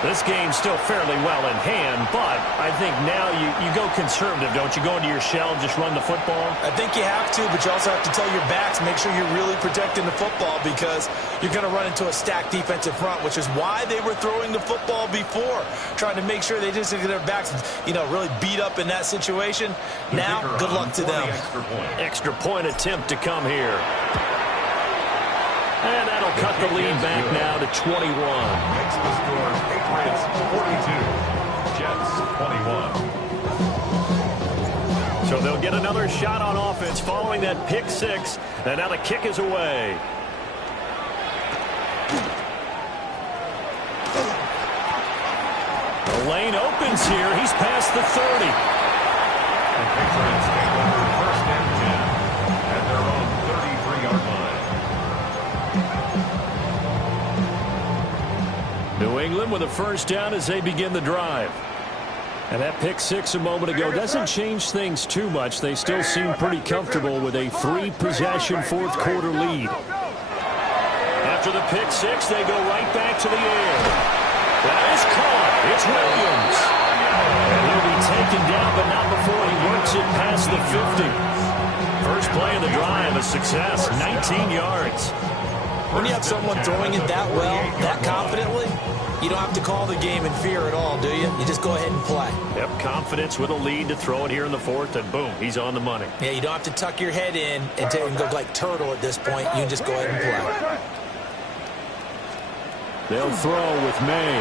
This game's still fairly well in hand, but I think now you go conservative, don't you? Go into your shell and just run the football? I think you have to, but you also have to tell your backs, make sure you're really protecting the football because you're going to run into a stacked defensive front, which is why they were throwing the football before, trying to make sure they just get their backs, really beat up in that situation. Now, good luck to them. Extra point attempt to come here. And that'll cut the lead back now to 21. Makes the score Patriots 42, Jets 21. So they'll get another shot on offense following that pick six. And now the kick is away. The lane opens here. He's past the 30. The Patriots take over first and 10 at their own 33-yard line. New England with a first down as they begin the drive. And that pick six a moment ago doesn't change things too much. They still seem pretty comfortable with a 3-possession fourth quarter lead. After the pick six, they go right back to the air. That is caught. It's Williams. And he'll be taken down, but not before he works it past the 50. First play of the drive, a success, 19 yards. When you have someone throwing it that well, that confidently, you don't have to call the game in fear at all, do you? You just go ahead and play. Yep, confidence with a lead to throw it here in the fourth, and boom, he's on the money. Yeah, you don't have to tuck your head in and go like turtle at this point. You can just go ahead and play. They'll throw with May.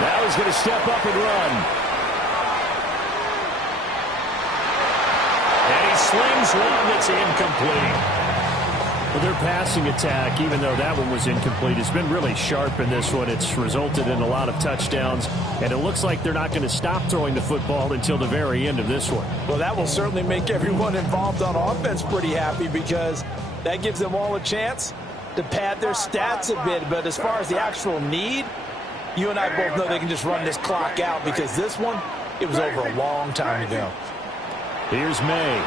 Now he's going to step up and run. And he slings one that's incomplete. Well, their passing attack, even though that one was incomplete, has been really sharp in this one. It's resulted in a lot of touchdowns, and it looks like they're not going to stop throwing the football until the very end of this one. Well, that will certainly make everyone involved on offense pretty happy because that gives them all a chance to pad their stats a bit. But as far as the actual need, you and I both know they can just run this clock out because this one, it was over a long time ago. Here's May.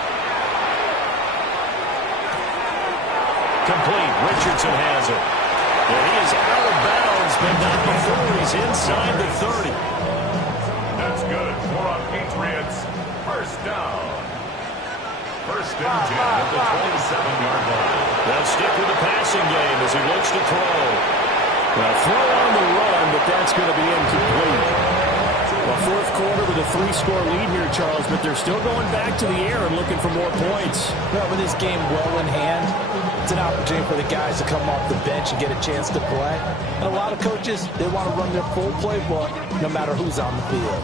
Complete. Richardson has it. And he is out of bounds, but not before he's inside the 30. That's good. 4 on Patriots. First down. First and 10 at the 27-yard line. They'll stick with the passing game as he looks to throw. Well, throw on the run, but that's going to be incomplete. Well, fourth quarter with a 3-score lead here, Charles, but they're still going back to the air and looking for more points. Well, with this game well in hand, it's an opportunity for the guys to come off the bench and get a chance to play. And a lot of coaches, they want to run their full playbook no matter who's on the field.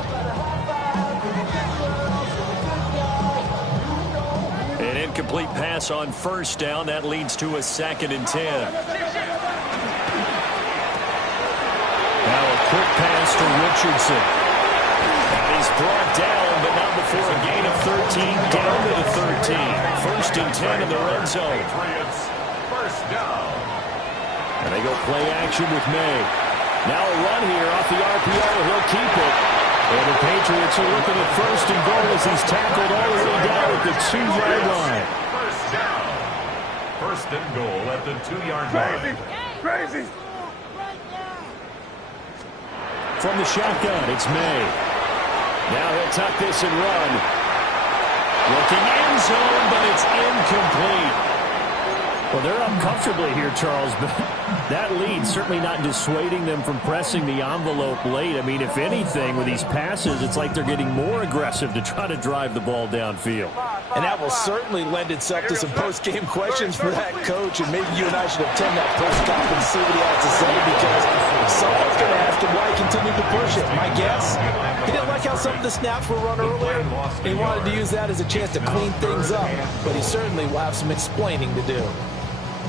An incomplete pass on first down. That leads to a 2nd and 10. Now a quick pass to Richardson. And he's brought down, but not before a gain of 13, down to the 13. First and 10 in the red zone. First down. And they go play action with May. Now a run here off the RPO. He'll keep it. And the Patriots are looking at first and goal as he's tackled all the way down at the 2-yard line. First down. First and goal at the 2-yard line. Crazy. From the shotgun, it's May. Now he'll tuck this and run. Looking end zone, but it's incomplete. Well, they're up comfortably here, Charles, but that lead certainly not dissuading them from pressing the envelope late. I mean, if anything, with these passes, it's like they're getting more aggressive to try to drive the ball downfield. And that will certainly lend itself to some post-game questions for that coach, and maybe you and I should attend that press conference and see what he has to say, because someone's going to ask him why he continued to push it. My guess, he didn't like how some of the snaps were run earlier. He wanted to use that as a chance to clean things up, but he certainly will have some explaining to do.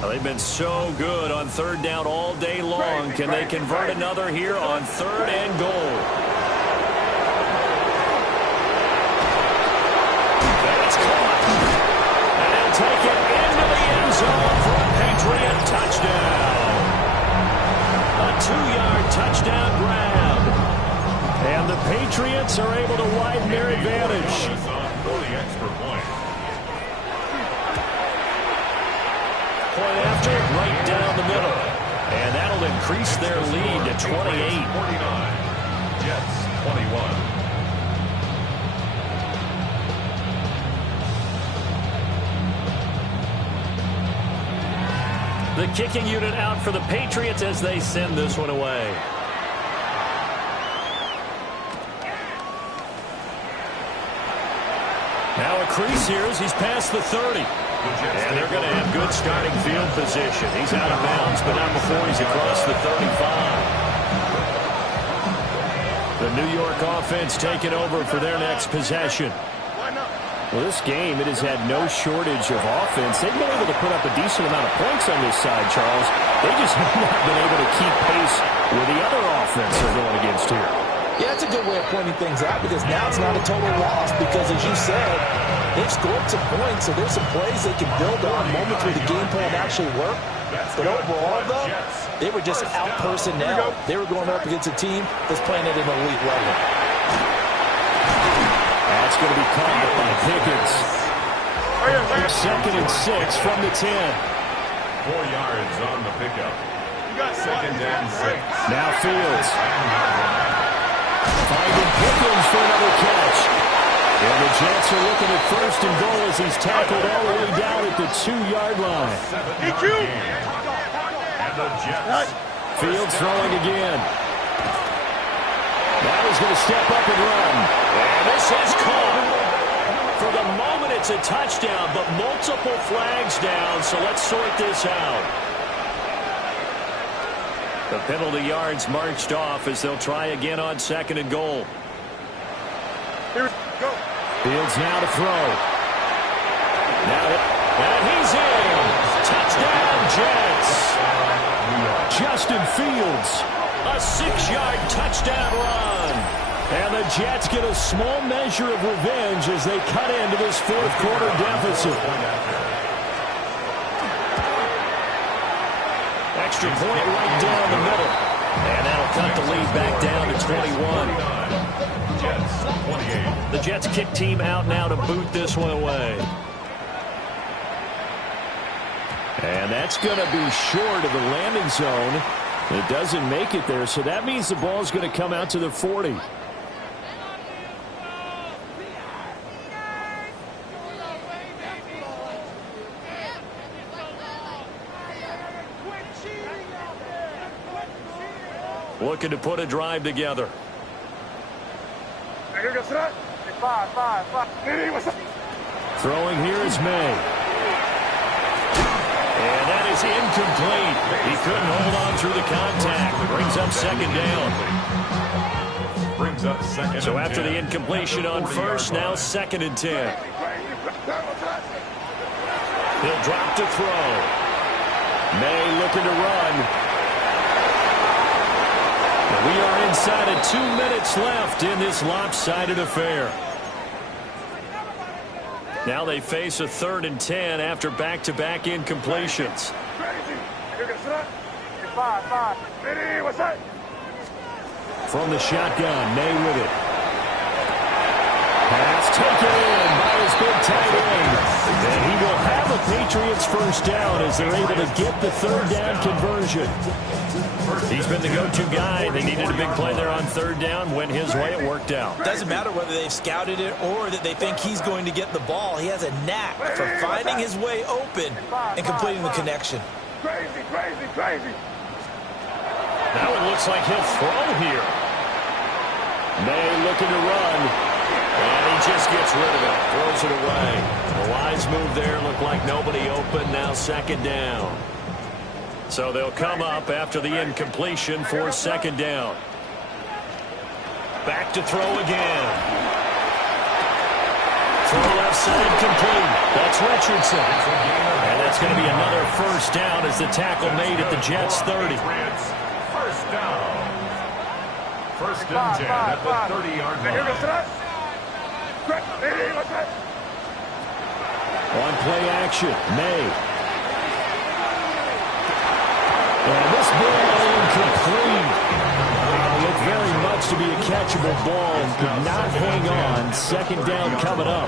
Well, they've been so good on third down all day long. Can they convert another here on 3rd and goal? That's caught. And they'll take it into the end zone for a Patriot touchdown. A 2-yard touchdown grab. And the Patriots are able to widen their advantage. For the extra point. Point after, right down the middle. And that'll increase their lead to 28. 49. Jets 21. The kicking unit out for the Patriots as they send this one away. Now a crease here as he's past the 30. And they're going to have good starting field position. He's out of bounds, but not before he's across the 35. The New York offense taking over for their next possession. Well, this game, it has had no shortage of offense. They've been able to put up a decent amount of points on this side, Charles. They just have not been able to keep pace with the other offense they're going against here. Yeah, it's a good way of pointing things out because now it's not a total loss because, as you said, they've scored some points, so there's some plays they can build on, moments where the game plan actually worked. But overall, though, they were just out personnel. They were going up against a team that's playing at an elite level. That's going to be caught by Pickens. 2nd and 6 from the 10. 4 yards on the pickup. 2nd and 6. Now Fields. Finding Pickens for another catch. And the Jets are looking at first and goal as he's tackled all the way down at the 2-yard line. And the Jets. Fields throwing again. Now he's going to step up and run. And this is caught. For the moment, it's a touchdown, but multiple flags down, so let's sort this out. The penalty yards marched off as they'll try again on 2nd and goal. Here we go. Fields now to throw. And he's in. Touchdown, Jets. Justin Fields, a 6-yard touchdown run. And the Jets get a small measure of revenge as they cut into this 4th quarter deficit. Extra point right down the middle. And that'll cut the lead back down to 21. The Jets kick team out now to boot this one away. And that's going to be short of the landing zone. It doesn't make it there, so that means the ball's going to come out to the 40. Looking to put a drive together. Throwing here is May. And that is incomplete. He couldn't hold on through the contact. Brings up 2nd down. So after the incompletion on 1st, now 2nd and 10. He'll drop to throw. May looking to run. We are inside of 2 minutes left in this lopsided affair. Now they face a 3rd and 10 after back-to-back incompletions. From the shotgun, May with it. Pass taken in by his big tight end. And he will have a Patriots 1st down as they're able to get the 3rd down conversion. He's been the go-to guy. They needed a big play there on 3rd down. Went his way. It worked out. Doesn't matter whether they've scouted it or that they think he's going to get the ball. He has a knack for finding his way open and completing the connection. Crazy. Now it looks like he'll throw here. May looking to run. And he just gets rid of it. Throws it away. The wise move there. Looked like nobody open. Now 2nd down. So they'll come up after the incompletion for 2nd down. Back to throw again. Throw left side complete. That's Richardson. And that's going to be another 1st down as the tackle made at the Jets 30. 1st down. 1st and 10 at the 30-yard line. On play action, May. And this ball incomplete. Looked very much to be a catchable ball and could not hang on. 2nd down coming up.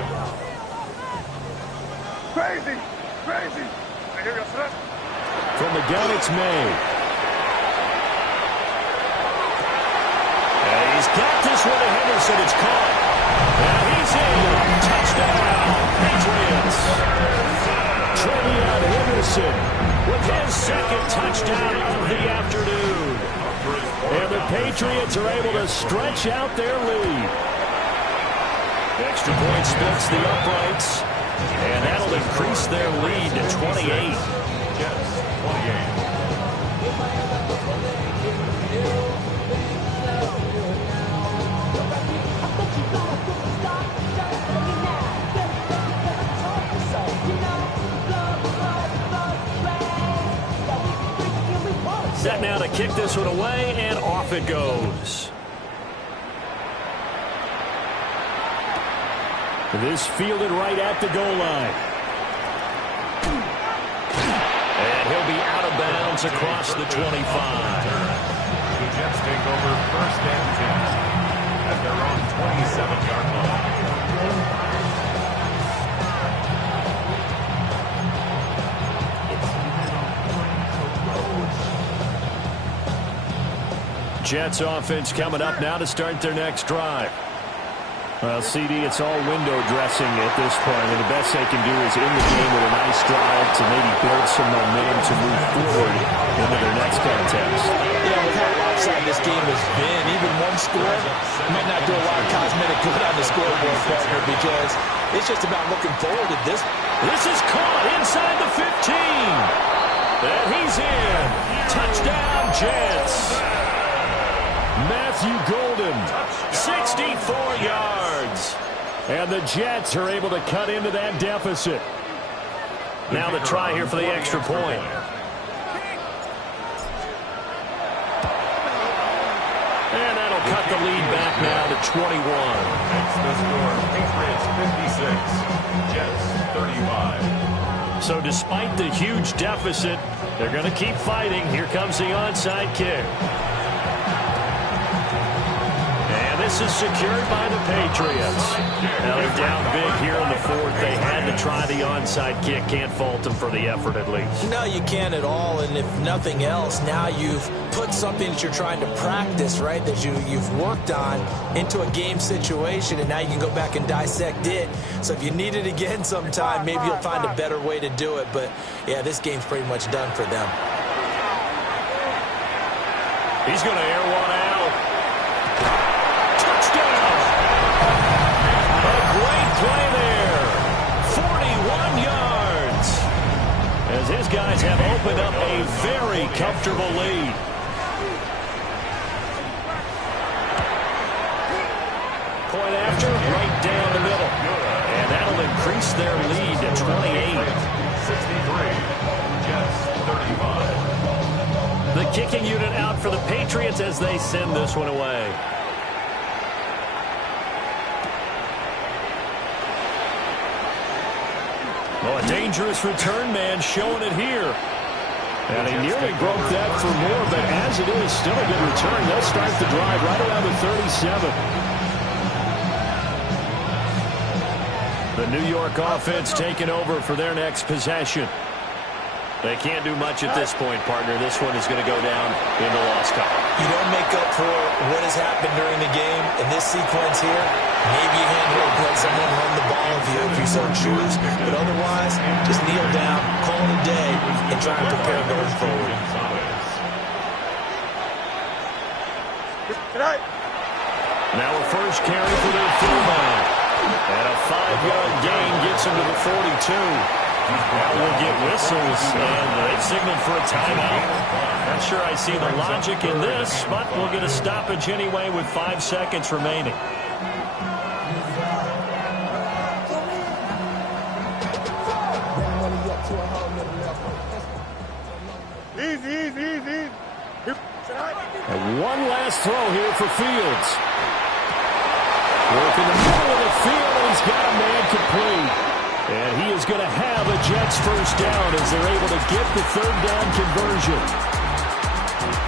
Crazy. From the gun, it's May. And he's got this one to Henderson. It's caught. And he's in. Touchdown, Patriots. Trevion Henderson with his 2nd touchdown of the afternoon. And the Patriots are able to stretch out their lead. Extra point splits the uprights. And that'll increase their lead to 28. Jets, 28. Set now to kick this one away, and off it goes. This fielded right at the goal line. And he'll be out of bounds across the 25. The Jets take over 1st and 10 at their own 27-yard line. Jets offense coming up now to start their next drive. Well, CD, it's all window dressing at this point, and the best they can do is in the game with a nice drive to maybe build some momentum to move forward into their next contest. Yeah, with how lopsided this game has been, even one score might not do a lot of cosmetic good on the scoreboard, partner, because it's just about looking forward to this. This is caught inside the 15. And he's in. Touchdown, Jets. Matthew Golden, 64 yards. And the Jets are able to cut into that deficit. Now the try here for the extra point. And that'll cut the lead back now to 21. That's the score. Patriots 56, Jets 35. So despite the huge deficit, they're going to keep fighting. Here comes the onside kick. And this is secured by the Patriots. Now they're down big here in the fourth. They had to try the onside kick. Can't fault them for the effort at least. No, you can't at all. And if nothing else, now you've put something that you're trying to practice, right, that you've worked on into a game situation, and now you can go back and dissect it. So if you need it again sometime, maybe you'll find a better way to do it. But, yeah, this game's pretty much done for them. He's going to air one out. Touchdown! A great play there. 41 yards. As his guys have opened up a very comfortable lead. Point after, right down the middle. And that'll increase their lead to 28. 63, Jets 35. The kicking unit out for the Patriots as they send this one away. Oh, a dangerous return man showing it here. And he nearly broke that for more, but as it is, still a good return. They'll start the drive right around the 37. The New York offense taking over for their next possession. They can't do much at this point, partner. This one is going to go down in the loss column. You don't make up for what has happened during the game. In this sequence here, maybe you handle it, let someone run the ball if you so choose. But otherwise, just kneel down, call it a day, and try to prepare going forward. Now a first carry for their fullback. And a 5-yard gain gets him to the 42. Now we'll get whistles, and they've signaled for a timeout. Not sure I see the logic in this, but we'll get a stoppage anyway with 5 seconds remaining. Easy. And one last throw here for Fields. Work in the middle of the field, and he's got a man complete. And he is going to have a Jets first down as they're able to get the third down conversion.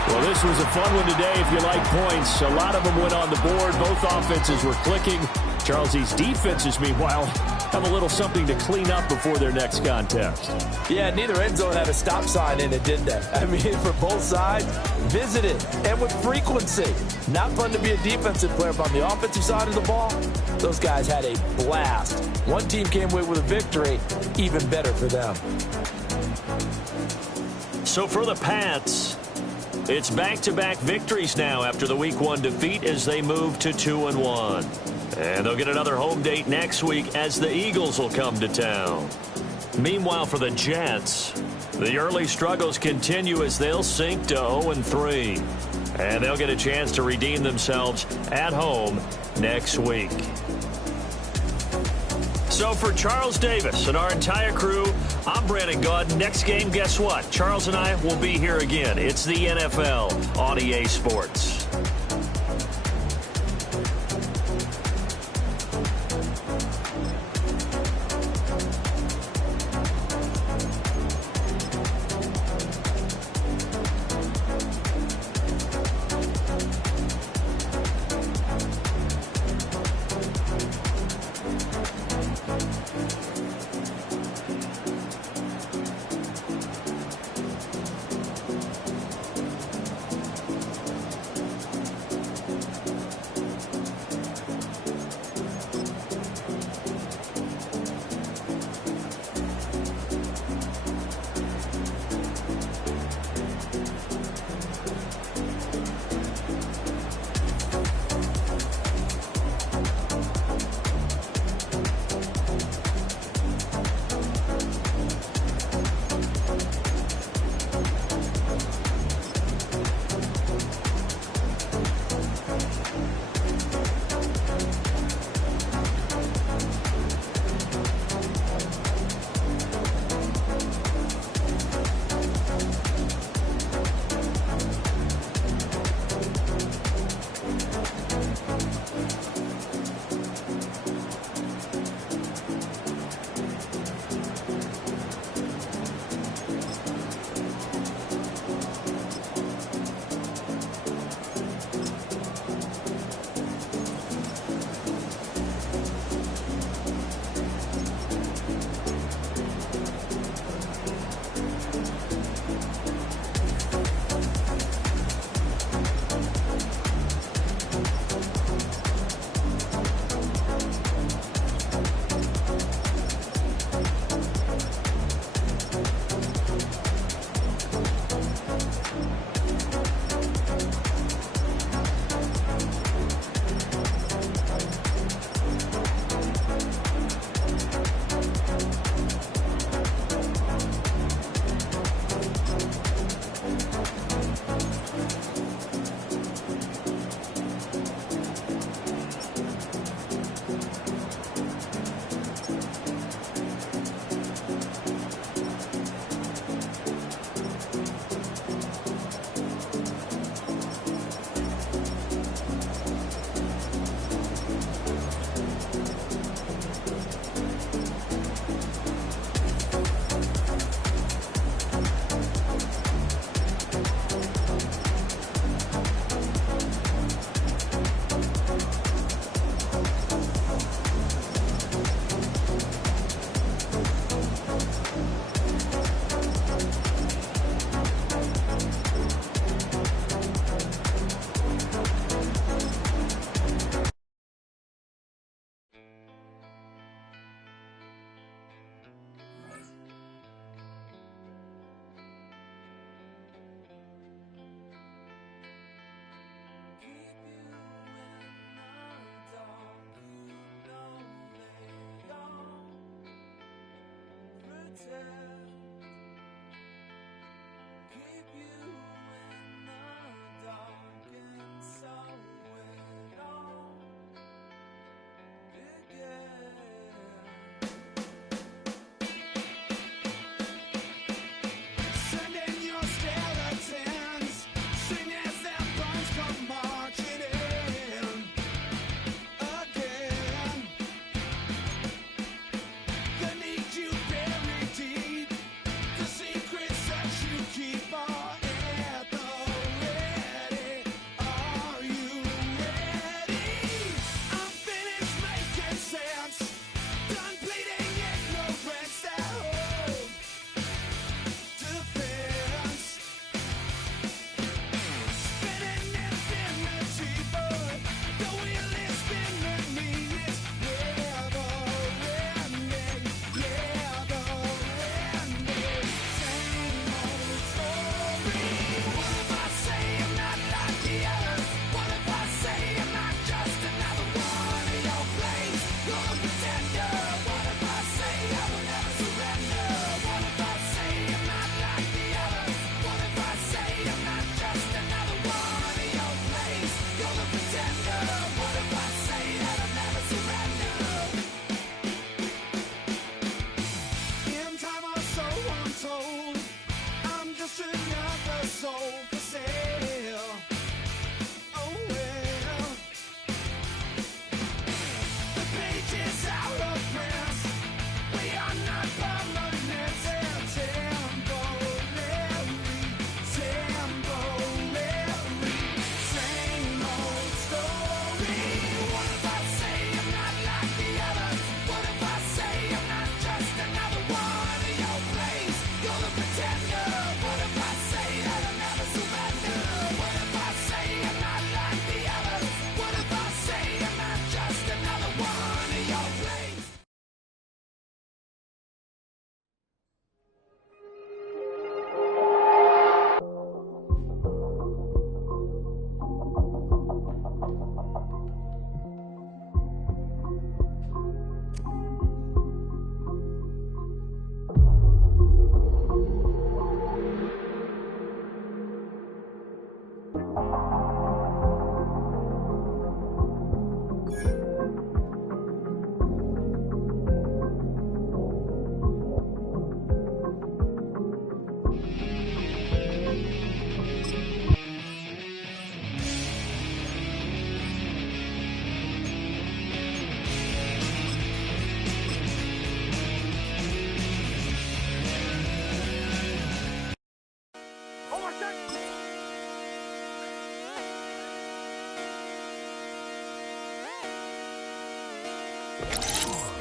Well, this was a fun one today if you like points. A lot of them went on the board. Both offenses were clicking. Charles's defenses, meanwhile, have a little something to clean up before their next contest. Yeah, neither end zone had a stop sign in it, did they? I mean, for both sides, visited and with frequency. Not fun to be a defensive player, but on the offensive side of the ball, those guys had a blast. One team came away with a victory, even better for them. So for the Pats, it's back-to-back victories now after the Week 1 defeat as they move to 2-1. And they'll get another home date next week as the Eagles will come to town. Meanwhile, for the Jets, the early struggles continue as they'll sink to 0-3. And they'll get a chance to redeem themselves at home next week. So for Charles Davis and our entire crew, I'm Brandon Gaudin. Next game, guess what? Charles and I will be here again. It's the NFL on EA Sports.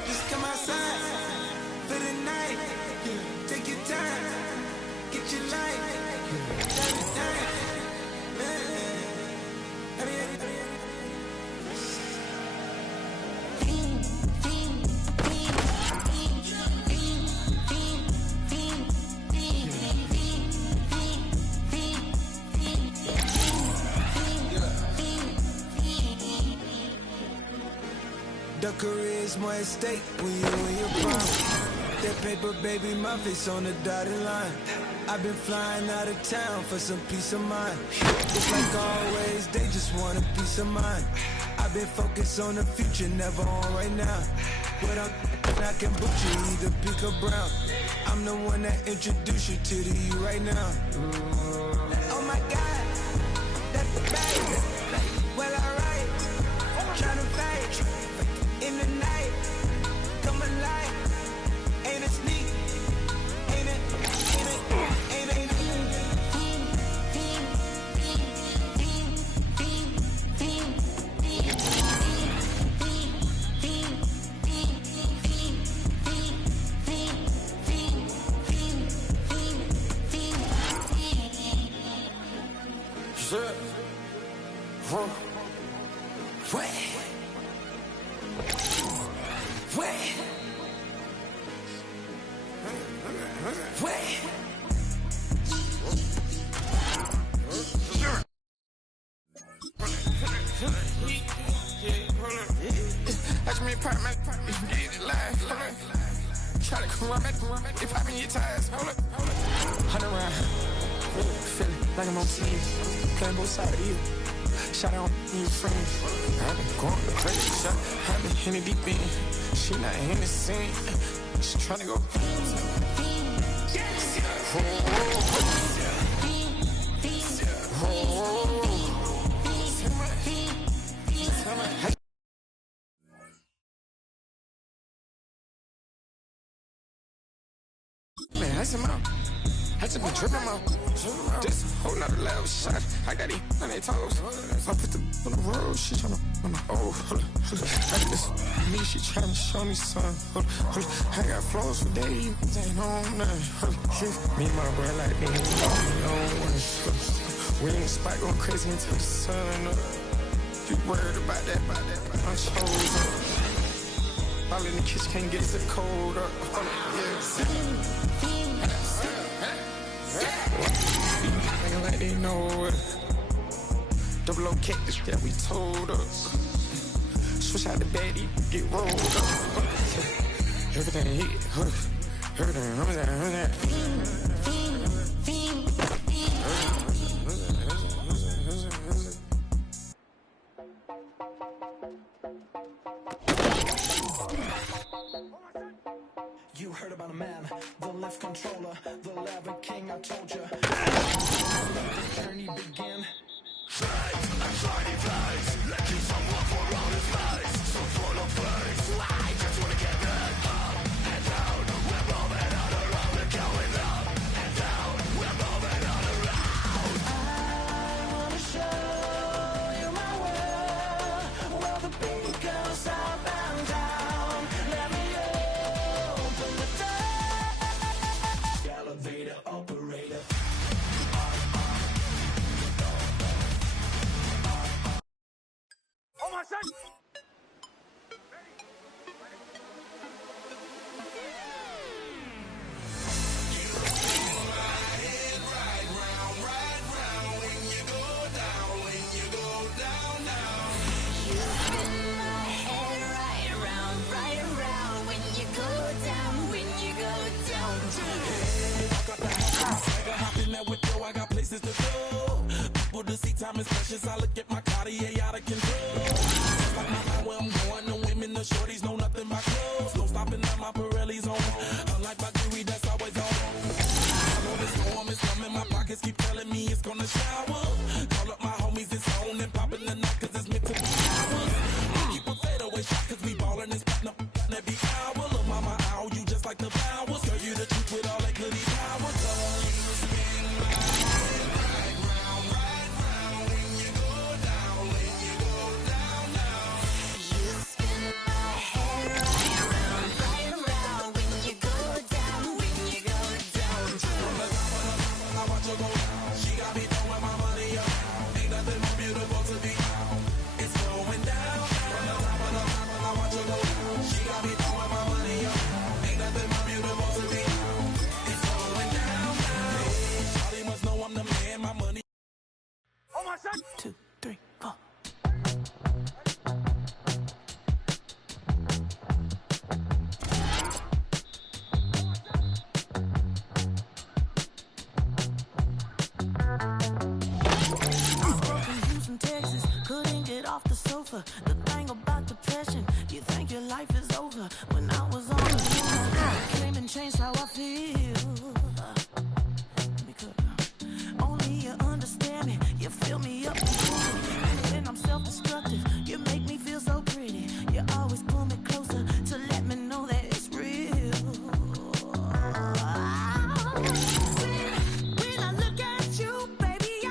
Just come outside for the night. Take your time, get your life. The career is more at stake when you in your prime. That paper, baby, my face on the dotted line. I've been flying out of town for some peace of mind. It's like always, they just want a peace of mind. I've been focused on the future, never on right now. But I can book you either pink or brown. I'm the one that introduced you to the you right now. Oh my God, that's the bag. Well, alright, tryna fight in the night, come alive. Ain't it sneak? Ain't it? Watch me pop my get it live. Try to come back, if I mean your tires. Hold up. 100 round. Feeling like I'm on TV. Playing both sides of you. Shot on your friends. I've been going crazy. Shot. I've been in the deep end. She not in the scene. She trying to go. Man, I just been tripping out. This whole nother level shot. I got it on their toes. I put the on the road. She tryna hold up. I got this me, she tryna show me something. Hold up. I got flows for days. Ain't on nothing. Me and my bro like me. We in the spot going crazy until the sun up. You worried about that? I'm chosen. All in the kitchen can't get it cold up. Acting like they know it. Double O cactus, yeah, we told us. Switch out the baddie, get rolled up. Everything hit, everything, You heard about a man, the lift controller, the lava king, I told you. The journey begin. Time is precious. I look at my Cartier out of control. Just like my mind where I'm going. The women, the shorties know nothing but clothes. No stopping at my Pirelli's on. Unlike my jewelry, that's always on. I know the storm is coming. My pockets keep telling me it's gonna shower. Call up my homies, it's on and popping the night 'cause it's meant to be ours. We keep a fadeaway shot 'cause we ballin' and spittin' up every hour. Look, mama, ow, you just like the flowers. Girl, you the truth with all that goody power. You spin my head right round, right round. When you go down, when you go down, down. You spin my head right around, right around. When you go down, when you go down. From the top of the top, I watch her go down. She got me throwing my money up. Ain't nothing more beautiful to be. It's going down. From the top of the top, I watch her go down. She got me throwing my money up. Ain't nothing more beautiful to be. It's going down, down. Shawty must know I'm the man. My money. 2, 3, 4. Houston, Texas, couldn't get off the sofa. The thing about depression, you think your life is over. When I was on the floor, came and changed how I feel. Because only you understand me, you fill me up. And when I'm self-destructive, you make me feel so pretty. You always pull me closer to let me know that it's real. When I look at you, baby, I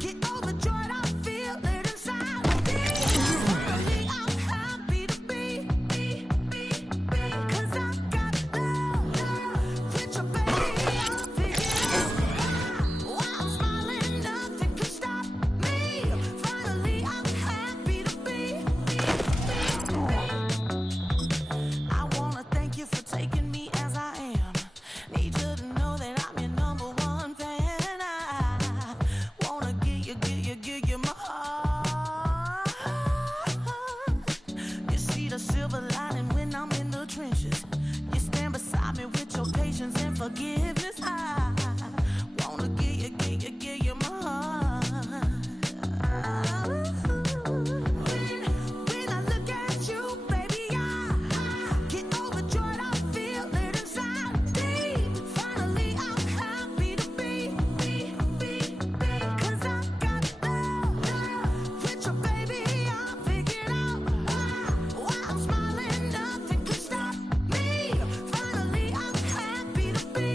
get overjoyed. I feel it inside of me. Finally, I'm happy to be. 'Cause I got love with your baby. I'll figure out why I'm smiling. Nothing can stop me. Finally, I'm happy to be. I wanna thank you for taking me as I am. Need you to know that I'm your number one fan. I wanna give you my heart. You see the silver lining when I'm in the trenches. You stand beside me with your patience and forgiveness. I wanna give you my heart. When I look at you, baby, I get overjoyed. I feel it inside me. Finally, I'm happy to be. 'Cause I got love with your baby. I figured out why I'm smiling. Nothing can stop me. Finally, I'm happy to be.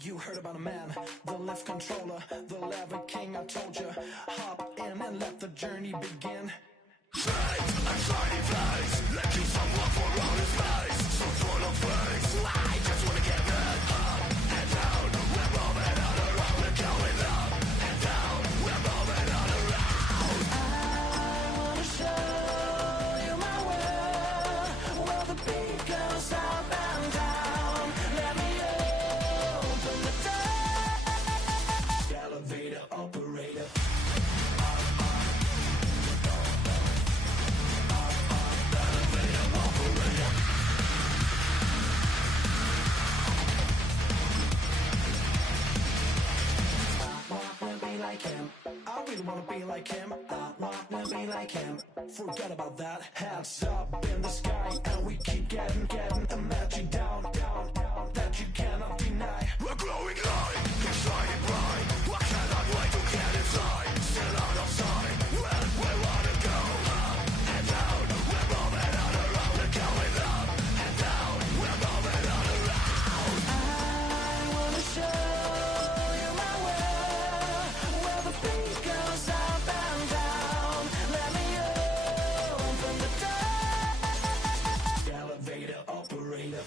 You heard about a man, the lift controller, the lever king, I told you. Hop in and let the journey begin. I really wanna be like him. I wanna be like him. Forget about that. Hands up in the sky, and we keep getting the magic down, that you cannot deny. We're glowing light, it's shining bright. I cannot wait to get inside. Still out of sight. When we wanna go up and down, we're moving on around. We're going up and down, we're moving on around. I wanna show you my world, where the beat goes up and down. Let me open the door. Elevator operator.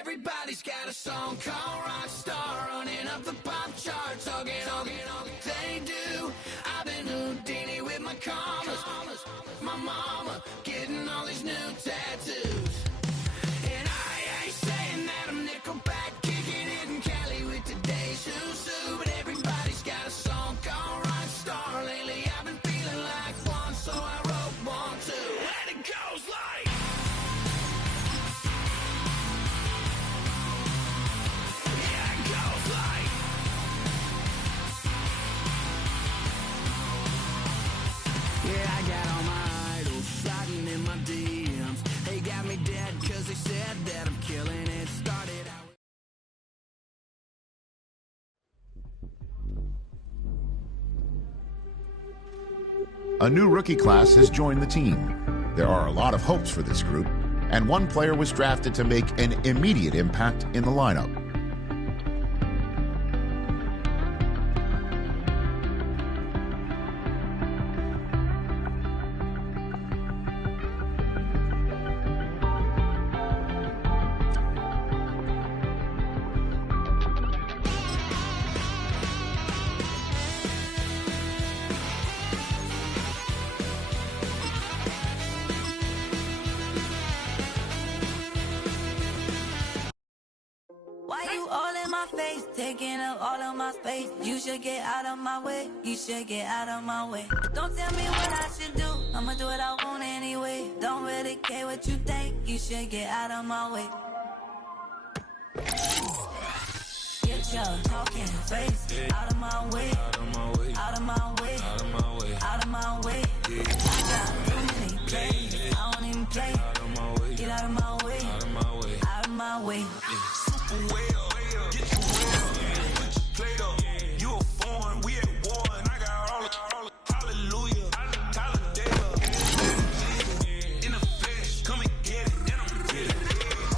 Everybody's got a song called Rockstar, running up the pop charts, all they do. I've been Houdini with my commas, my mama getting all these new tattoos. And I ain't saying that I'm Nickelback, kicking it in Cali with today's Susu, but everybody's got a song called Rockstar. Lately I've been feeling like one, so I wrote one too. And it goes like, yeah, I got all my idols sliding in my DMs. They got me dead cause they said that I'm killing it. Started out. A new rookie class has joined the team. There are a lot of hopes for this group, and one player was drafted to make an immediate impact in the lineup. Why you all in my face, taking up all of my space? You should get out of my way, you should get out of my way. Don't tell me what I should do, I'ma do what I want anyway. Don't really care what you think, you should get out of my way. Get your talking face out of my way, out of my way. got too many plays. I don't even play. Get out of my way. Out of my way. Super well, get you well. Put your plate up. You a foreign, we at war, and I got all the hallelujah. Talladega. In the flesh, come and get it. And I'm with it.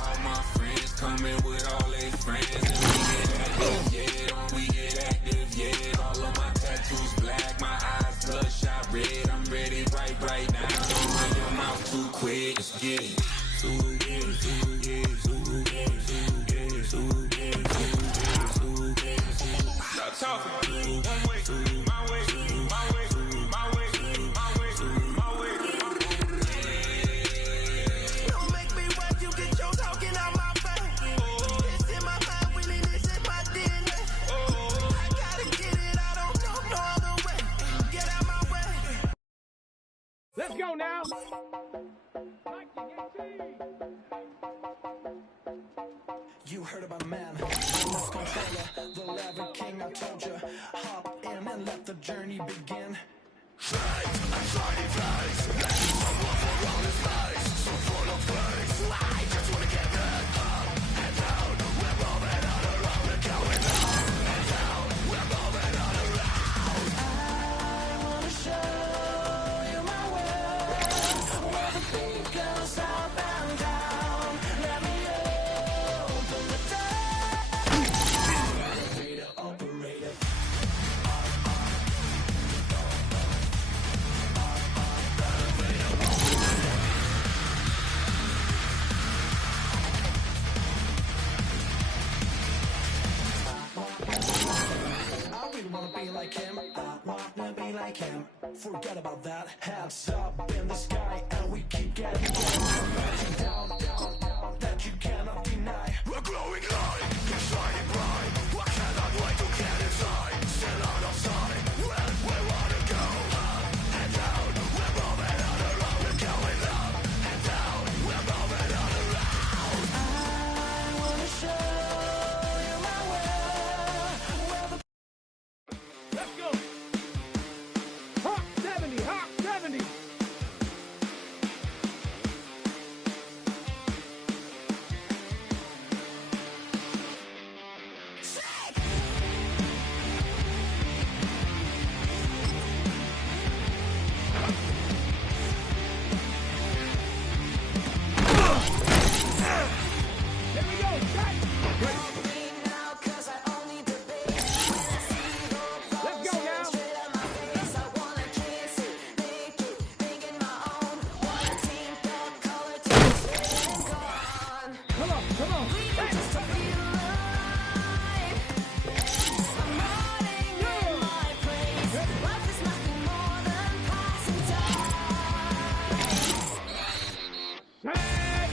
All my friends coming with all their friends. And we get active, yeah. All of my tattoos black, my eyes bloodshot red. I'm ready right now. Don't run your mouth too quick. Let's get it. Stop talking. One way, my way, my way, my way, my way, my way. Don't make me watch you get your talking out my face. It's in my mind, winning this in my DNA. I gotta get it, I don't know no other way. Get out my way. Let's go now. You heard about a man, this controller, the lever king. I told you, hop in and let the journey begin. I wanna show you my world, where the beat goes up and down. Let me open the door. Operator. I really wanna be like him. I wanna be like him. Forget about that. Hands up in the sky, and we keep getting down, that you cannot deny. We're glowing light, keep shining bright. I cannot wait to get inside. Still out of sight, when we wanna go up and down. We're moving on around, we're going up and down. We're moving on around. I wanna show you my world, where the Let's go. Hot 70, hot 70. Here we go. Let's go now. Come on, come on. Hey. Hey.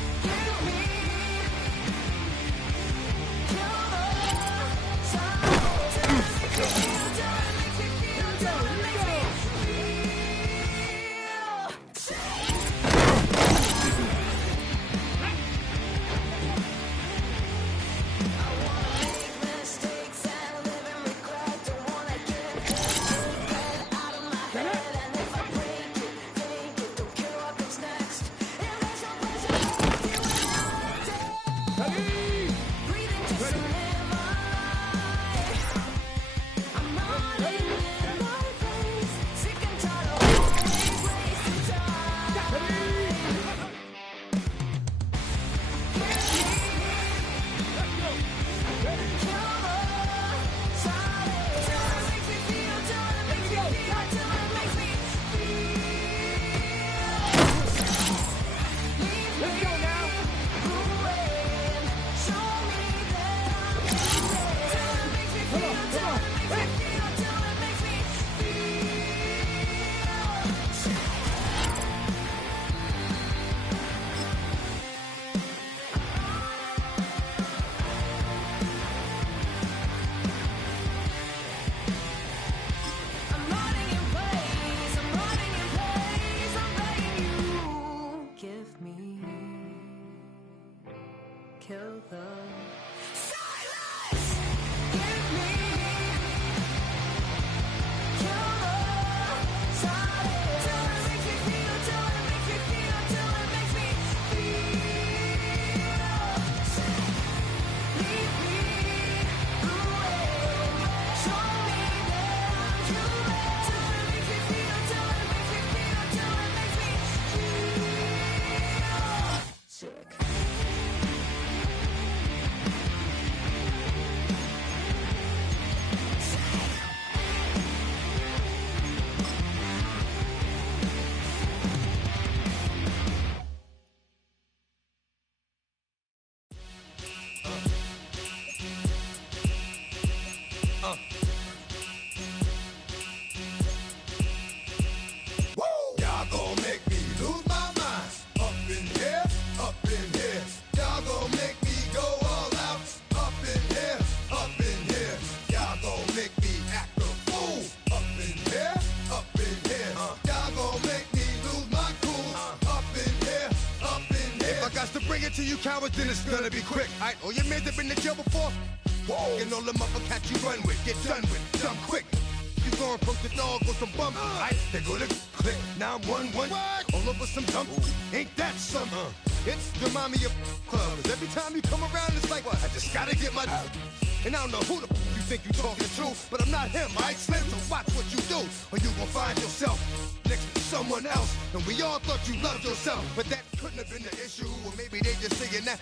then it's gonna be quick. Alright, all your men have been to jail before? Whoa. And all them uppercats you run with, get done with, done quick. You gon' approach the dog with some bump. Alright, they go to click, 911. All over some dump. Ain't that some? It's remind me of clubs. Every time you come around, it's like, what? I just gotta get my. And I don't know who the you think you talking to, but I'm not him, alright, Slim? So watch what you do, or you gon' find yourself next to someone else. And we all thought you loved yourself, but that couldn't have been the issue. Or maybe they just saying that.